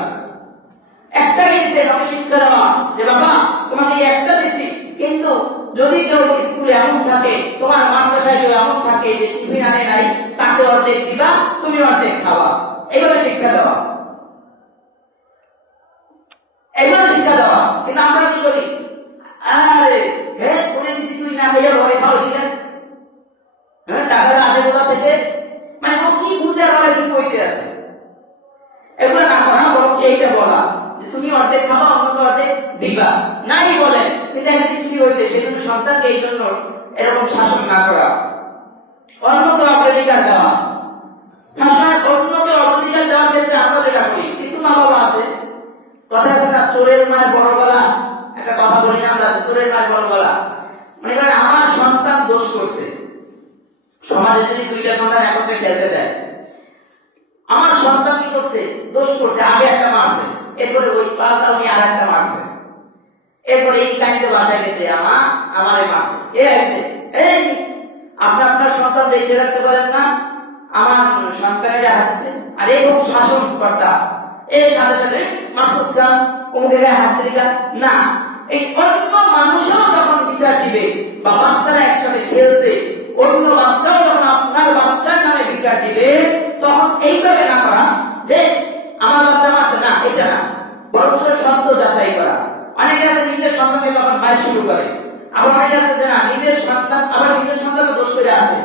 একটা দিয়েছে আমাকে শিক্ষা দেওয়া যে বাবা তোমাকে একটা দিছি, কিন্তু যদি কেউ স্কুলে এমন থাকে, তোমার মাদ্রাসায় কেউ এমন থাকে যে টিফিন আনে নাই, তাকে অর্ধেক দিবা, তুমি অর্ধেক খাওয়া। এইভাবে শিক্ষা দেওয়া, এগুলো শিক্ষা দেওয়া। কিন্তু আমরা কি করি? আরে হ্যাঁ করে দিছি, তুই না খাইয়া ঘরে খাওয়া দিলেন, হ্যাঁ টাকাটা আসে কোথা থেকে? মানে ও কি বুঝে আমরা কি কইতে আছে? এগুলো না করা, বরঞ্চ এইটা বলা যে তুমি অর্ধেক খাওয়া, অন্য অর্ধেক দিবা। নাই বলে, কিন্তু একদিন কি হয়েছে, সেই জন্য সন্তানকে এই জন্য এরকম শাসন না করা, অন্যকে অগ্রাধিকার দেওয়া। অন্যকে অগ্রাধিকার দেওয়ার ক্ষেত্রে আমরা যেটা করি, কিছু মা বাবা আছে, কথা আছে না, চোরের মায়ের বড় গলা, একটা কথা বলি না আমরা, চোরের মায়ের বড় গলা। মনে করেন আমার সন্তান দোষ করছে, সমাজে যদি দুইটা সন্তান একত্রে খেলতে দেয়, আমার সন্তান কি করছে, দোষ করছে, আগে একটা মারছে, এরপরে ওই পাল্টা উনি আর একটা মারছে, এরপরে এই টাইমে বাসায় গেছে আমারে মারছে, এ আছে এই আপনার সন্তান দেখতে রাখতে পারেন না, আমার সন্তানের হাঁটছে, আর এই খুব শাসন কর্তা, এর সাথে সাথে মাসুসকা ওদের হাত থেকে না, এই অন্য মানুষও যখন বিচার দিবে বা বাচ্চারা একসাথে খেলছে, অন্য বাচ্চাও যখন আপনার বাচ্চার নামে বিচার দিবে, তখন এইভাবে না করা যে আমার বাচ্চা মারছে না, এটা না, বরঞ্চ সত্য যাচাই করা। অনেকে আছে নিজের সন্তানকে তখন মার শুরু করে, আবার অনেকে আছে যে না নিজের সন্তান, আবার নিজের সন্তানকে দোষ করে আসে,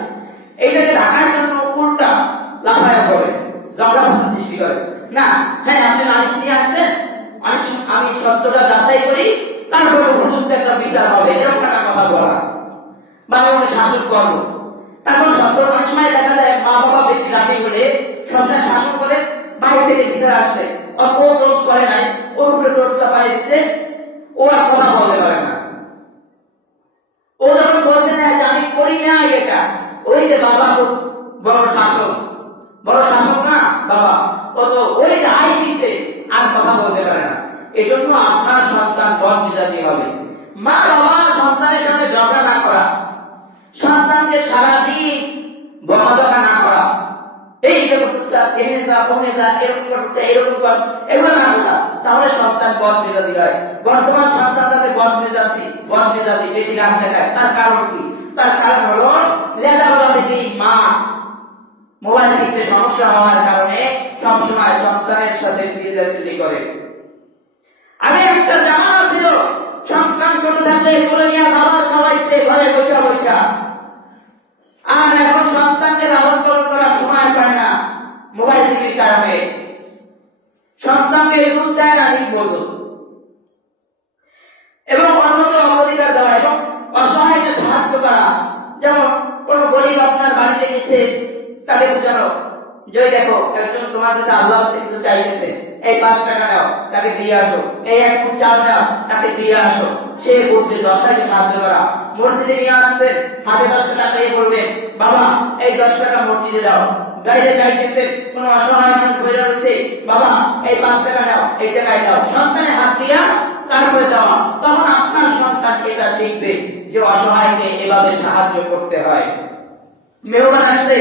এইটাকে ঢাকার জন্য উল্টা লাফায়া পড়ে, ঝগড়া সৃষ্টি করে। না, হ্যাঁ আপনি নালিশ নিয়ে আসছেন, আমি সত্যটা যাচাই করি, তারপরে উপযুক্ত একটা বিচার হবে, এরকম একটা কথা বলা বা আমাকে শাসন করবো। তারপর সত্য অনেক সময় দেখা যায় মা বাবা বেশি রাজি হলে সবসময় শাসন করে, বাইরে থেকে বিচার আসছে, ও দোষ করে নাই, ওর উপরে দোষ চাপাই দিচ্ছে, ওরা কথা বলতে পারে না। ও যখন বলতে নেয় যে আমি করি না এটা, ওই যে বাবা বড় শাসক না বাবা, ও তো ওই রায় দিছে, আর কথা বলতে পারে না। এজন্য আপনার সন্তান বদ মেজাজি হবে। মা বাবা সন্তানের সামনে ঝগড়া না করা, সন্তানকে সারাদিন বকাঝকা না করা, এই যে প্রচেষ্টা এনে যা ওনে যা, এরকম প্রচেষ্টা এরকম কর, এগুলো না করা, তাহলে সন্তান বদ মেজাজি হয়। বর্তমান সন্তানটাকে বদ মেজাজি বেশি রাগ দেখায়। তার কারণ কি? তার কারণ হলো লেখাপড়া থেকে মা মোবাইল টিপতে সমস্যা হওয়ার কারণে সবসময় সন্তানের সাথে চিল্লাচিল্লি করে। আগে একটা জামানা ছিল, সন্তান ছোট থাকলে কোলে নিয়ে খাবার খাওয়াইছে ঘরে বসে বসে, আর এখন সন্তানকে লালন পালন করার সময় পায় না মোবাইল টিভির কারণে। সন্তানকে দুধ দেয় না ঠিক মতো, এবং অন্যকে অগ্রাধিকার দেওয়া এবং অসহায়কে সাহায্য করা। যেমন কোন গরিব আপনার বাড়িতে গেছে, তাকে বোঝানো যে দেখো একজন তোমার কাছে আল্লাহ কিছু চাইতেছে, এই 5 টাকা নাও, তাকে দিয়ে আসো, এই 1 ফুট চাল নাও, তাকে দিয়ে আসো, সে বুঝবে 10 টাকা সাহায্য করা। মসজিদে নিয়ে আসছে, হাতে 10 টাকা দিয়ে বলবেন বাবা এই 10 টাকা মসজিদে দাও। গাড়িতে যাইতেছে, কোন অসহায় মানুষ বলে রয়েছে, বাবা এই 5 টাকা নাও, এই জায়গায় দাও, সন্তানের হাত দিয়া তারপরে দেওয়া। তখন আপনার সন্তান এটা শিখবে যে অসহায়কে এভাবে সাহায্য করতে হয়। মেহমান আসলে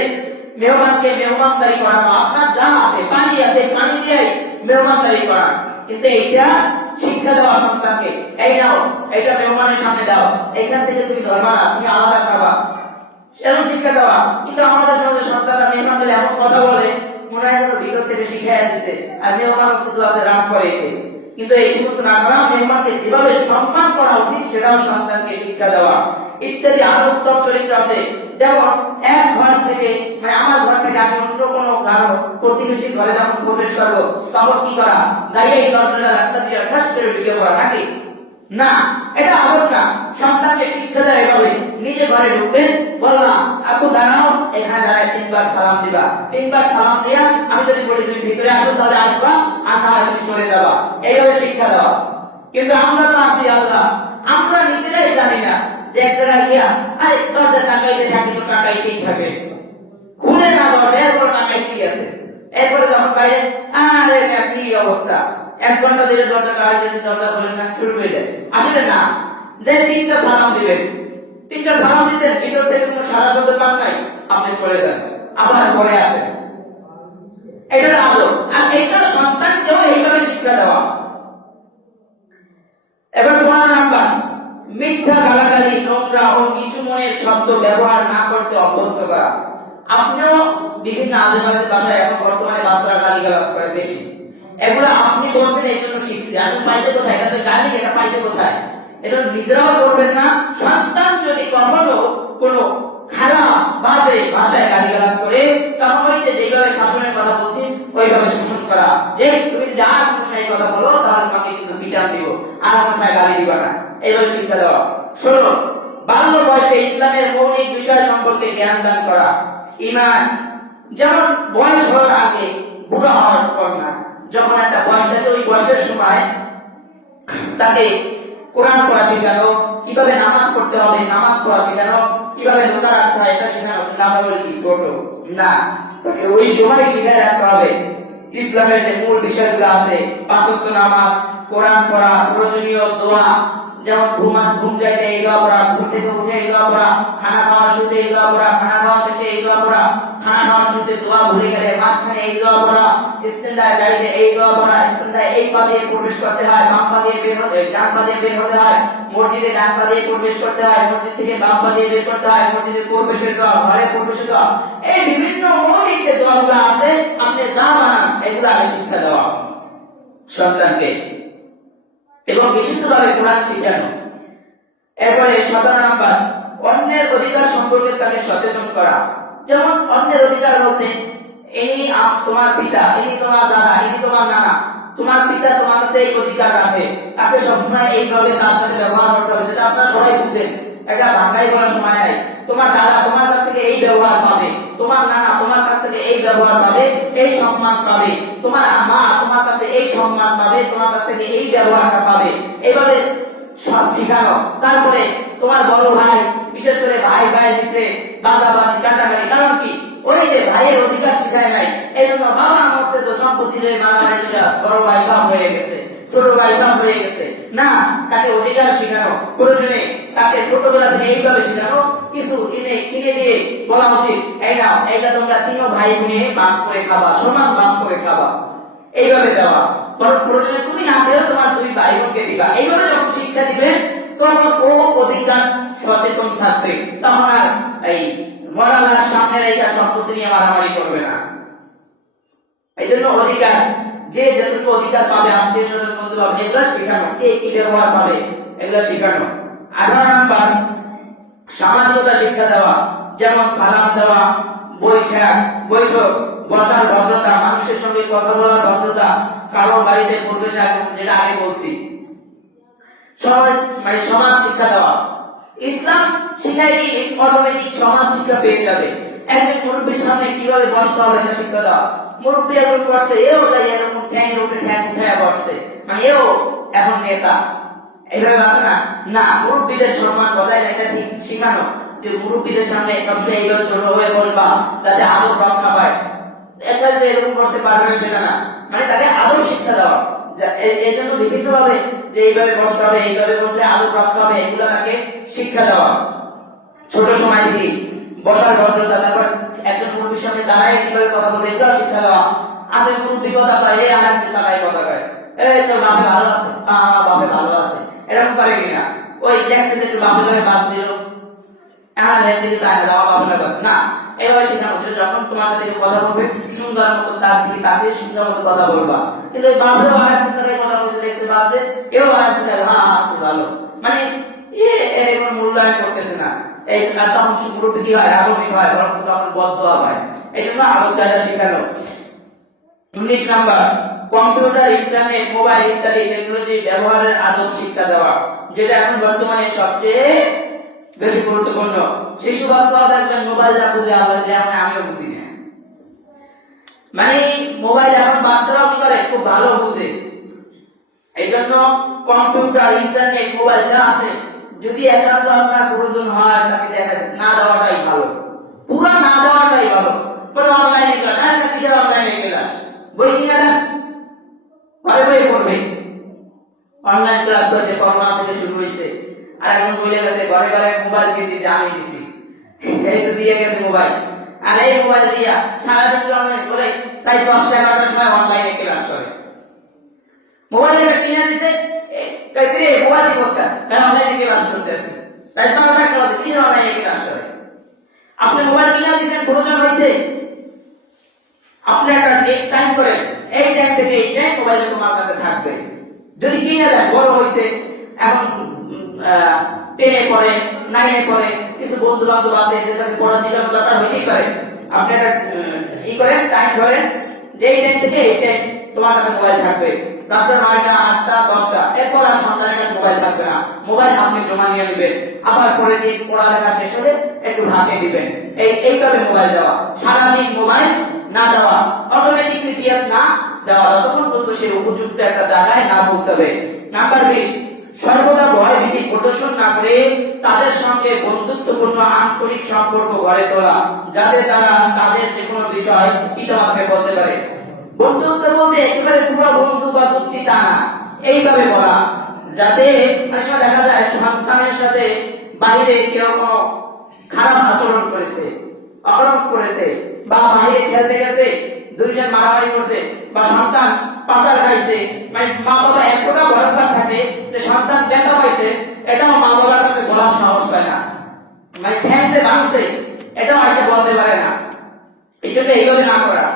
মেহমানকে মেহমানদারি করানো, আপনার যা আছে পানি আছে পানি দিয়ে মেহমানদারি করা, কিন্তু এইটা শিক্ষা দেওয়া সন্তানকে, এই নাও এটা মেহমানের সামনে দাও, এখান থেকে তুমি ধরবা না, তুমি আলাদা খাবা, এরকম শিক্ষা দেওয়া। কিন্তু আমাদের সমাজে সন্তানরা মেহমানদারি এমন কথা বলে মনে হয় যেন ভিতর থেকে শিখাইয়া দিচ্ছে, আর মেহমান কিছু আছে রাগ করে। কিন্তু এই সমস্ত না করা, মেহমানকে যেভাবে সম্মান করা উচিত সেটাও সন্তানকে শিক্ষা দেওয়া ইত্যাদি আরো উত্তম চরিত্র আছে। যেমন এক ঘর থেকে, মানে আমার ঘর থেকে আমি অন্য কোনো কারো প্রতিবেশী ঘরে যখন প্রবেশ করবো, তখন কি করা, যাই এই দরজাটা রাস্তা দিয়ে ঠাস করে ঢুকে পড়া নাকি না, এটা আদব না। সন্তানকে শিক্ষা দেয় এভাবে, নিজে ঘরে ঢুকবে, বললাম আপু দাঁড়াও, এখানে দাঁড়ায় 3 বার সালাম দিবা, 3 বার সালাম দিয়া আমি যদি বলি তুমি ভিতরে আসো তাহলে আসবা, আর না হয় তুমি চলে যাবা, এইভাবে শিক্ষা দেওয়া। কিন্তু আমরা তো আছি আল্লাহ, আমরা নিজেরাই জানি না যে এক জায়গায় গিয়া আরে দরজা টাকাইতে থাকি তো টাকাইতেই থাকে, খুলে না দরজা এরপর টাকাইতেই আছে। এরপরে যখন বাইরে আরে কি অবস্থা, 1 ঘন্টা ধরে দরজা টাকাইতেছে, দরজা খোলেন না, শুরু হয়ে যায়। আসলে না, যে 3টা সালাম দিবেন, 3টা সালাম দিচ্ছেন, ভিতর থেকে কোনো সারা শব্দ পান নাই, আপনি চলে যান, আবার পরে আসেন। এটা আদব, আর এটা সন্তানকেও এইভাবে শিক্ষা দেওয়া। এবার 15 নাম্বার, মিথ্যা গালাগালি, নোংরা ও নিচু মনের শব্দ ব্যবহার না করতে অভ্যস্ত করা। আপনিও বিভিন্ন আদিবাসী ভাষায় এখন বর্তমানে বাচ্চারা গালিগালাজ করে বেশি, এগুলো আপনি বলছেন এই জন্য শিখছি, আমি পাইছে কোথায়, এটা গালি এটা পাইছে কোথায়, এটা নিজেরাও করবেন না। সন্তান যদি কখনো কোনো খারাপ বাজে ভাষায় গালিগালাজ করে, তখন ওই যে যেভাবে শাসনের কথা বলছি ওইভাবে শাসন করা, যে তুমি যদি আর ভাষায় কথা বলো তাহলে তোমাকে কিন্তু বিচার দিব, আর ভাষায় গালি দিবা না, এইভাবে শিক্ষা দেওয়া। 16, বাল্য বয়সে ইসলামের মৌলিক বিষয় সম্পর্কে জ্ঞান দান করা। ঈমান, যেমন বয়স হওয়ার আগে, বুড়া হওয়ার পর না, যখন একটা বয়স থাকে ওই বয়সের সময় তাকে কোরআন পড়া শেখানো, কিভাবে নামাজ পড়তে হবে নামাজ পড়া শেখানো, কিভাবে রোজা রাখতে হয় এটা শেখানো। না বলে কি ছোট না, তাকে ওই সময় শিখায় রাখতে হবে ইসলামের যে মূল বিষয়গুলো আছে, 5 ওয়াক্ত নামাজ, কোরআন পড়া, প্রয়োজনীয় দোয়া, যেমন ঘুম যাইতে এই দোয়া পড়া, ঘুম থেকে উঠে এই দোয়া পড়া, খানা খাওয়ার শুরুতে এই দোয়া পড়া, খানা খাওয়া শেষে এই দোয়া পড়া, খানা খাওয়ার শুরুতে দোয়া ভুলে গেলে মাঝখানে এই দোয়া পড়া, ইস্তেঞ্জায় যাইতে এই দোয়া পড়া, ইস্তেঞ্জায় এই পা দিয়ে প্রবেশ করতে হয়, বাম পা দিয়ে বের হতে, ডান পা দিয়ে বের হতে হয়, মসজিদে ডান পা দিয়ে প্রবেশ করতে হয়, মসজিদ থেকে বাম পা দিয়ে বের করতে হয়, মসজিদে প্রবেশের দোয়া, ঘরে প্রবেশের দোয়া, এই বিভিন্ন মৌলিক যে দোয়াগুলো আছে আপনি যা বানান এগুলো আগে শিক্ষা দেওয়া সন্তানকে, এবং বিশুদ্ধভাবে কোরআন শিখানো। এরপরে 17 নাম্বার, অন্যের অধিকার সম্পর্কে তাকে সচেতন করা। যেমন অন্যের অধিকার বলতে ইনি তোমার পিতা, ইনি তোমার দাদা, ইনি তোমার নানা, তোমার পিতা তোমার কাছে এই অধিকার রাখে, তাকে সবসময় এইভাবে তার সাথে ব্যবহার করতে হবে, যেটা আপনারা সবাই বুঝছেন, এটা ভাঙাই বলার সময় নাই। তোমার দাদা তোমার কাছ থেকে এই ব্যবহার পাবে, তোমার নানা তোমার কাছ থেকে এই ব্যবহার পাবে, এই সম্মান পাবে, তোমার মা তোমার কাছে এই সম্মান পাবে, তোমার কাছ থেকে এই ব্যবহারটা পাবে, এইভাবে সব শিখানো। তারপরে তোমার বড় ভাই, বিশেষ করে ভাই ভাইয়ের ভিতরে বাদাবাদি কাটাকাটি, কারণ কি ওই যে ভাইয়ের অধিকার শিখায় নাই, এই জন্য বাবা মরছে তো সম্পত্তির মারামারিটা বড় ভাই সব হয়ে গেছে, ছোট ভাই সব হয়ে গেছে না, তাকে অধিকার শিখানো প্রয়োজনে, তাকে ছোটবেলা থেকে এইভাবে শিখানো, কিছু কিনে দিয়ে বলা উচিত, এই নাও এইটা তোমরা 3 ভাই বোনে ভাগ করে খাবা, সমান ভাগ করে খাবা, এইভাবে দেওয়া। প্রয়োজনে তুমি না খেলেও তোমার 2 ভাই বোনকে দিবা, এইভাবে যখন শিক্ষা দিবে তখন ও অধিকার সচেতন থাকবে, তখন আর এই মরালার সামনে রেখা সম্পত্তি নিয়ে মারামারি করবে না। এই জন্য অধিকার, যে যতটুকু অধিকার পাবে আত্মীয় স্বজন বন্ধু বান্ধব এগুলো শেখানো, কে কি ব্যবহার পাবে এগুলো শেখানো। 18 নাম্বার, সামাজিকতা শিক্ষা দেওয়া, যেমন সালাম দেওয়া, বৈঠক বসার ভদ্রতা, মানুষের সঙ্গে কথা বলার ভদ্রতা, কারো বাড়িতে প্রবেশ, যেটা আগে বলছি, সমাজ শিক্ষা দেওয়া। ইসলাম শিখায় কি অটোমেটিক সমাজ শিক্ষা পেয়ে যাবে। একজন মুরব্বীর সামনে কিভাবে বসতে হবে এটা শিক্ষা দেওয়া। মুরব্বী এখন বসছে, এও তাই এরকম ঠ্যাং উঠে বসছে, মানে এও এখন নেতা, এইভাবে আছে না, না মুরব্বীদের সম্মান বজায় রাখা ঠিক শিখানো, যে মুরব্বীদের সামনে সবসময় এইভাবে ছোট হয়ে বসবা যাতে আদব রক্ষা পায়, একটা যে এরকম করতে পারবে না সেটা না, মানে তাকে আদব শিক্ষা দেওয়া। এই জন্য বিভিন্ন ভাবে যে এইভাবে বসতে হবে, এইভাবে বসলে আদব রক্ষা হবে, এগুলো তাকে শিক্ষা দেওয়া ছোট সময় থেকে। বসার ভদ্রতা, তারপর একজন মুরব্বীর সামনে দাঁড়ায় কিভাবে কথা বলবে এগুলো শিক্ষা দেওয়া। আছে মুরব্বী কথা কয়, এই আর একজন দাঁড়ায় কথা কয়, এই তোর বাপে ভালো আছে, আমার বাপে ভালো আছে, এরকম করে কিনা, ওই ট্যাক্সি একটু বাপে লাগে বাদ দিল, এখন হের দিকে চায় না, আমার বাপে লাগে না, এইভাবে শেখানো হচ্ছে। যখন তোমার সাথে কথা বলবে সুন্দর মতো তার দিকে তাকিয়ে সুন্দর মতো কথা বলবা, কিন্তু ওই বাপেও আর একজন তাকে কথা বলছে দেখছে বাদে, এও আর একজন হ্যাঁ আছে ভালো, মানে এর কোনো মূল্যায়ন করতেছে না। এই তখন মুরব্বী কি হয়, আগমিক হয়, বরং তখন বদদোয়া হয়। এই জন্য আদব কায়দা শেখানো। 19 নাম্বার, কম্পিউটার, ইন্টারনেট, মোবাইল ইত্যাদি টেকনোলজি ব্যবহারের আদব শিক্ষা দেওয়া, যেটা এখন বর্তমানে সবচেয়ে বেশি গুরুত্বপূর্ণ। শিশু বাচ্চাও দেখবেন মোবাইল যা বুঝে, আবার যেমন আমিও বুঝি না, মানে মোবাইল এখন বাচ্চারাও কি করে খুব ভালো বুঝে। এই জন্য কম্পিউটার, ইন্টারনেট, মোবাইল যা আছে যদি একান্ত আপনার প্রয়োজন হয় তাকে দেখা না দেওয়াটাই ভালো, পুরো না দেওয়াটাই ভালো। পরে অনলাইনে ক্লাস, কিসের অনলাইনে ক্লাস, বই কিনে দেন, ঘরে বই পড়বে। অনলাইন ক্লাস হয়েছে করোনা থেকে শুরু হয়েছে, আর একজন বলে গেছে ঘরে ঘরে মোবাইল কিনে দিয়েছে, আমি দিছি, এই তো দিয়ে গেছে মোবাইল। আর এই মোবাইল দিয়া সারাদিন অনলাইন করে, তাই 10টা 11টার সময় অনলাইনে ক্লাস করে। মোবাইল কিনে দিছে, মোবাইল অনলাইনে ক্লাস করতেছে, তাই 12টা ক্লাস কি অনলাইনে ক্লাস করে। আপনি মোবাইল কিনে দিয়েছেন, প্রয়োজন হয়েছে, আপনি একটা টাইম করেন, এই টাইম থেকে এই টাইম মোবাইল তোমার কাছে থাকবে। যদি কিনে দেন, বড় হয়েছে, এখন 10-এ পড়ে, 9-এ পড়ে, কিছু বন্ধু বান্ধব আছে এদের কাছে পড়াশোনা গুলো তার হইতেই পারে, আপনি একটা ই করেন, টাইম ধরেন যে এই টাইম থেকে এই টাইম তোমার কাছে মোবাইল থাকবে। রাত্রে 9টা, 8টা, 10টা, এরপর আর সন্তানের কাছে মোবাইল থাকবে না। মোবাইল আপনি জমা নিয়ে নেবেন, আবার পরে দিয়ে পড়ালেখা শেষ হলে একটু হাতে দিবেন। এইভাবে মোবাইল দেওয়া, সারাদিন মোবাইল না দেওয়া, অটোমেটিকলি দিয়ে না দেওয়া, যতক্ষণ পর্যন্ত সে উপযুক্ত একটা জায়গায় না পৌঁছাবে। নাম্বার 20, সর্বদা ভয় ভীতি প্রদর্শন না করে তাদের সঙ্গে বন্ধুত্বপূর্ণ আন্তরিক সম্পর্ক গড়ে তোলা, যাতে তারা তাদের যে কোনো বিষয় পিতামাতাকে বলতে পারে। বন্ধুত্ব বলতে একেবারে পুরো বন্ধু বা দোস্তি তা না, এইভাবে বলা যাতে দেখা যায় সন্তানের সাথে বাইরে কেউ কোনো খারাপ আচরণ করেছে, অপরাধ করেছে, বা বাইরে খেলতে গেছে, দুইজন মারামারি করছে, বা সন্তান পাচার খাইছে, মা বাবা এতটা ভয়ঙ্কর থাকে যে সন্তান ব্যথা পাইছে, এটাও মা বাবার কাছে বলার সাহস পায় না, ঠ্যাংতে ভাঙছে, এটাও এসে বলতে পারে না। এই জন্য এইভাবে না করা,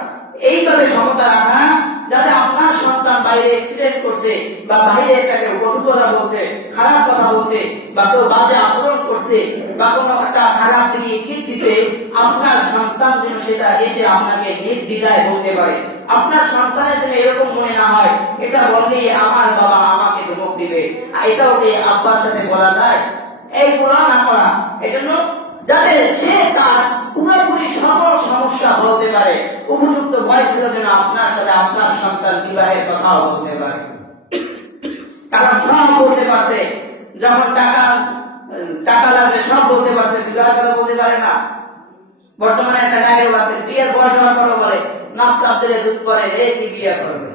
এইভাবে সমতা রাখা, যাতে আপনার সন্তান বাইরে অ্যাক্সিডেন্ট করছে বা বাইরে একটাকে কটু কথা বলছে, খারাপ কথা বলছে, বা কেউ বাজে আচরণ করছে, বা কোনো একটা খারাপ দিকে ইঙ্গিত দিতে, আপনার সন্তান যেন সেটা এসে আপনাকে নির্দ্বিধায় বলতে পারে। আপনার সন্তানের জন্য এরকম মনে না হয় এটা বললে আমার বাবা আমাকে ধমক দিবে, এটাও কি আব্বার সাথে বলা যায়, এইগুলো না করা। এজন্য যাতে সে তার পুরোপুরি সকল সমস্যা বলতে পারে, উপযুক্ত বয়স হলে যেন আপনার সাথে আপনার সন্তান বিবাহের কথাও বলতে পারে। কারণ সব বলতে পারছে, যখন টাকা লাগবে সব বলতে পারছে, বিবাহের কথা বলতে পারে না। বর্তমানে একটা ডায়লগ আছে, বিয়ের বয়স হওয়ার পর বলে নাচ দিলে দুধ পরে, রে কি বিয়ে করবে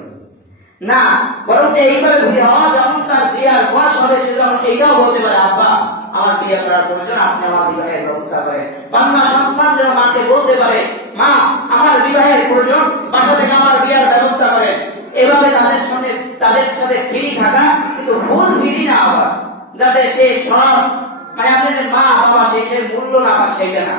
না, বরং এইভাবে বিয়ে হওয়া, যখন তার বিয়ের বয়স হবে সে যখন এইটাও বলতে পারে আব্বা আমার বিয়ে করার প্রয়োজন, আপনি আমার বিবাহের ব্যবস্থা করেন। বাংলা সন্তান যেন মাকে বলতে পারে মা আমার বিবাহের প্রয়োজন, বাসা থেকে আমার বিয়ের ব্যবস্থা করেন। এভাবে তাদের সাথে ফ্রি থাকা, কিন্তু ভুল ফ্রি না হওয়া, যাতে সে সব আপনাদের মা বাবা সে মূল্য না পায় সেটা না,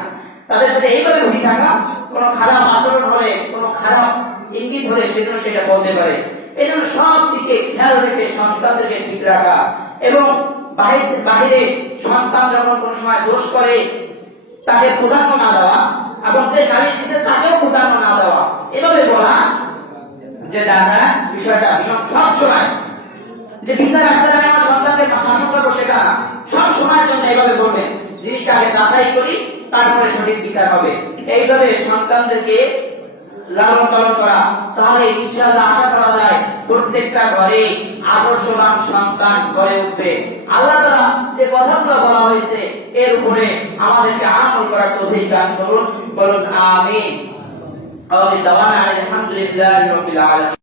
তাদের সাথে এইভাবে ফ্রি থাকা, কোনো খারাপ আচরণ হলে, কোনো খারাপ ইঙ্গিত হলে সেজন্য সেটা বলতে পারে। এই জন্য সব দিকে খেয়াল রেখে সন্তানদেরকে ঠিক রাখা, এবং বাহিরে সন্তান যখন কোন সময় দোষ করে তাকে প্রাধান্য না দেওয়া, এবং যে গালি দিচ্ছে তাকেও প্রাধান্য না দেওয়া, এভাবে বলা যে দাদা বিষয়টা সব সময় যে বিচার আসতে লাগে আমার সন্তানকে শাসন করবো সেটা সব সময়ের জন্য এইভাবে বলবেন, জিনিসটা আগে যাচাই করি তারপরে সঠিক বিচার হবে। এইভাবে সন্তানদেরকে লালন পালন করা, তাহলে ইনশাআল্লাহ আশা করা যায় প্রত্যেকটা ঘরে আদর্শবান সন্তান গড়ে উঠবে। আল্লাহ তাআলা যে কথাগুলো বলা হয়েছে এর উপরে আমাদেরকে আমল করার তৌফিক দান করুন, বলুন আমিন। আলহামদুলিল্লাহি রাব্বিল আলামিন।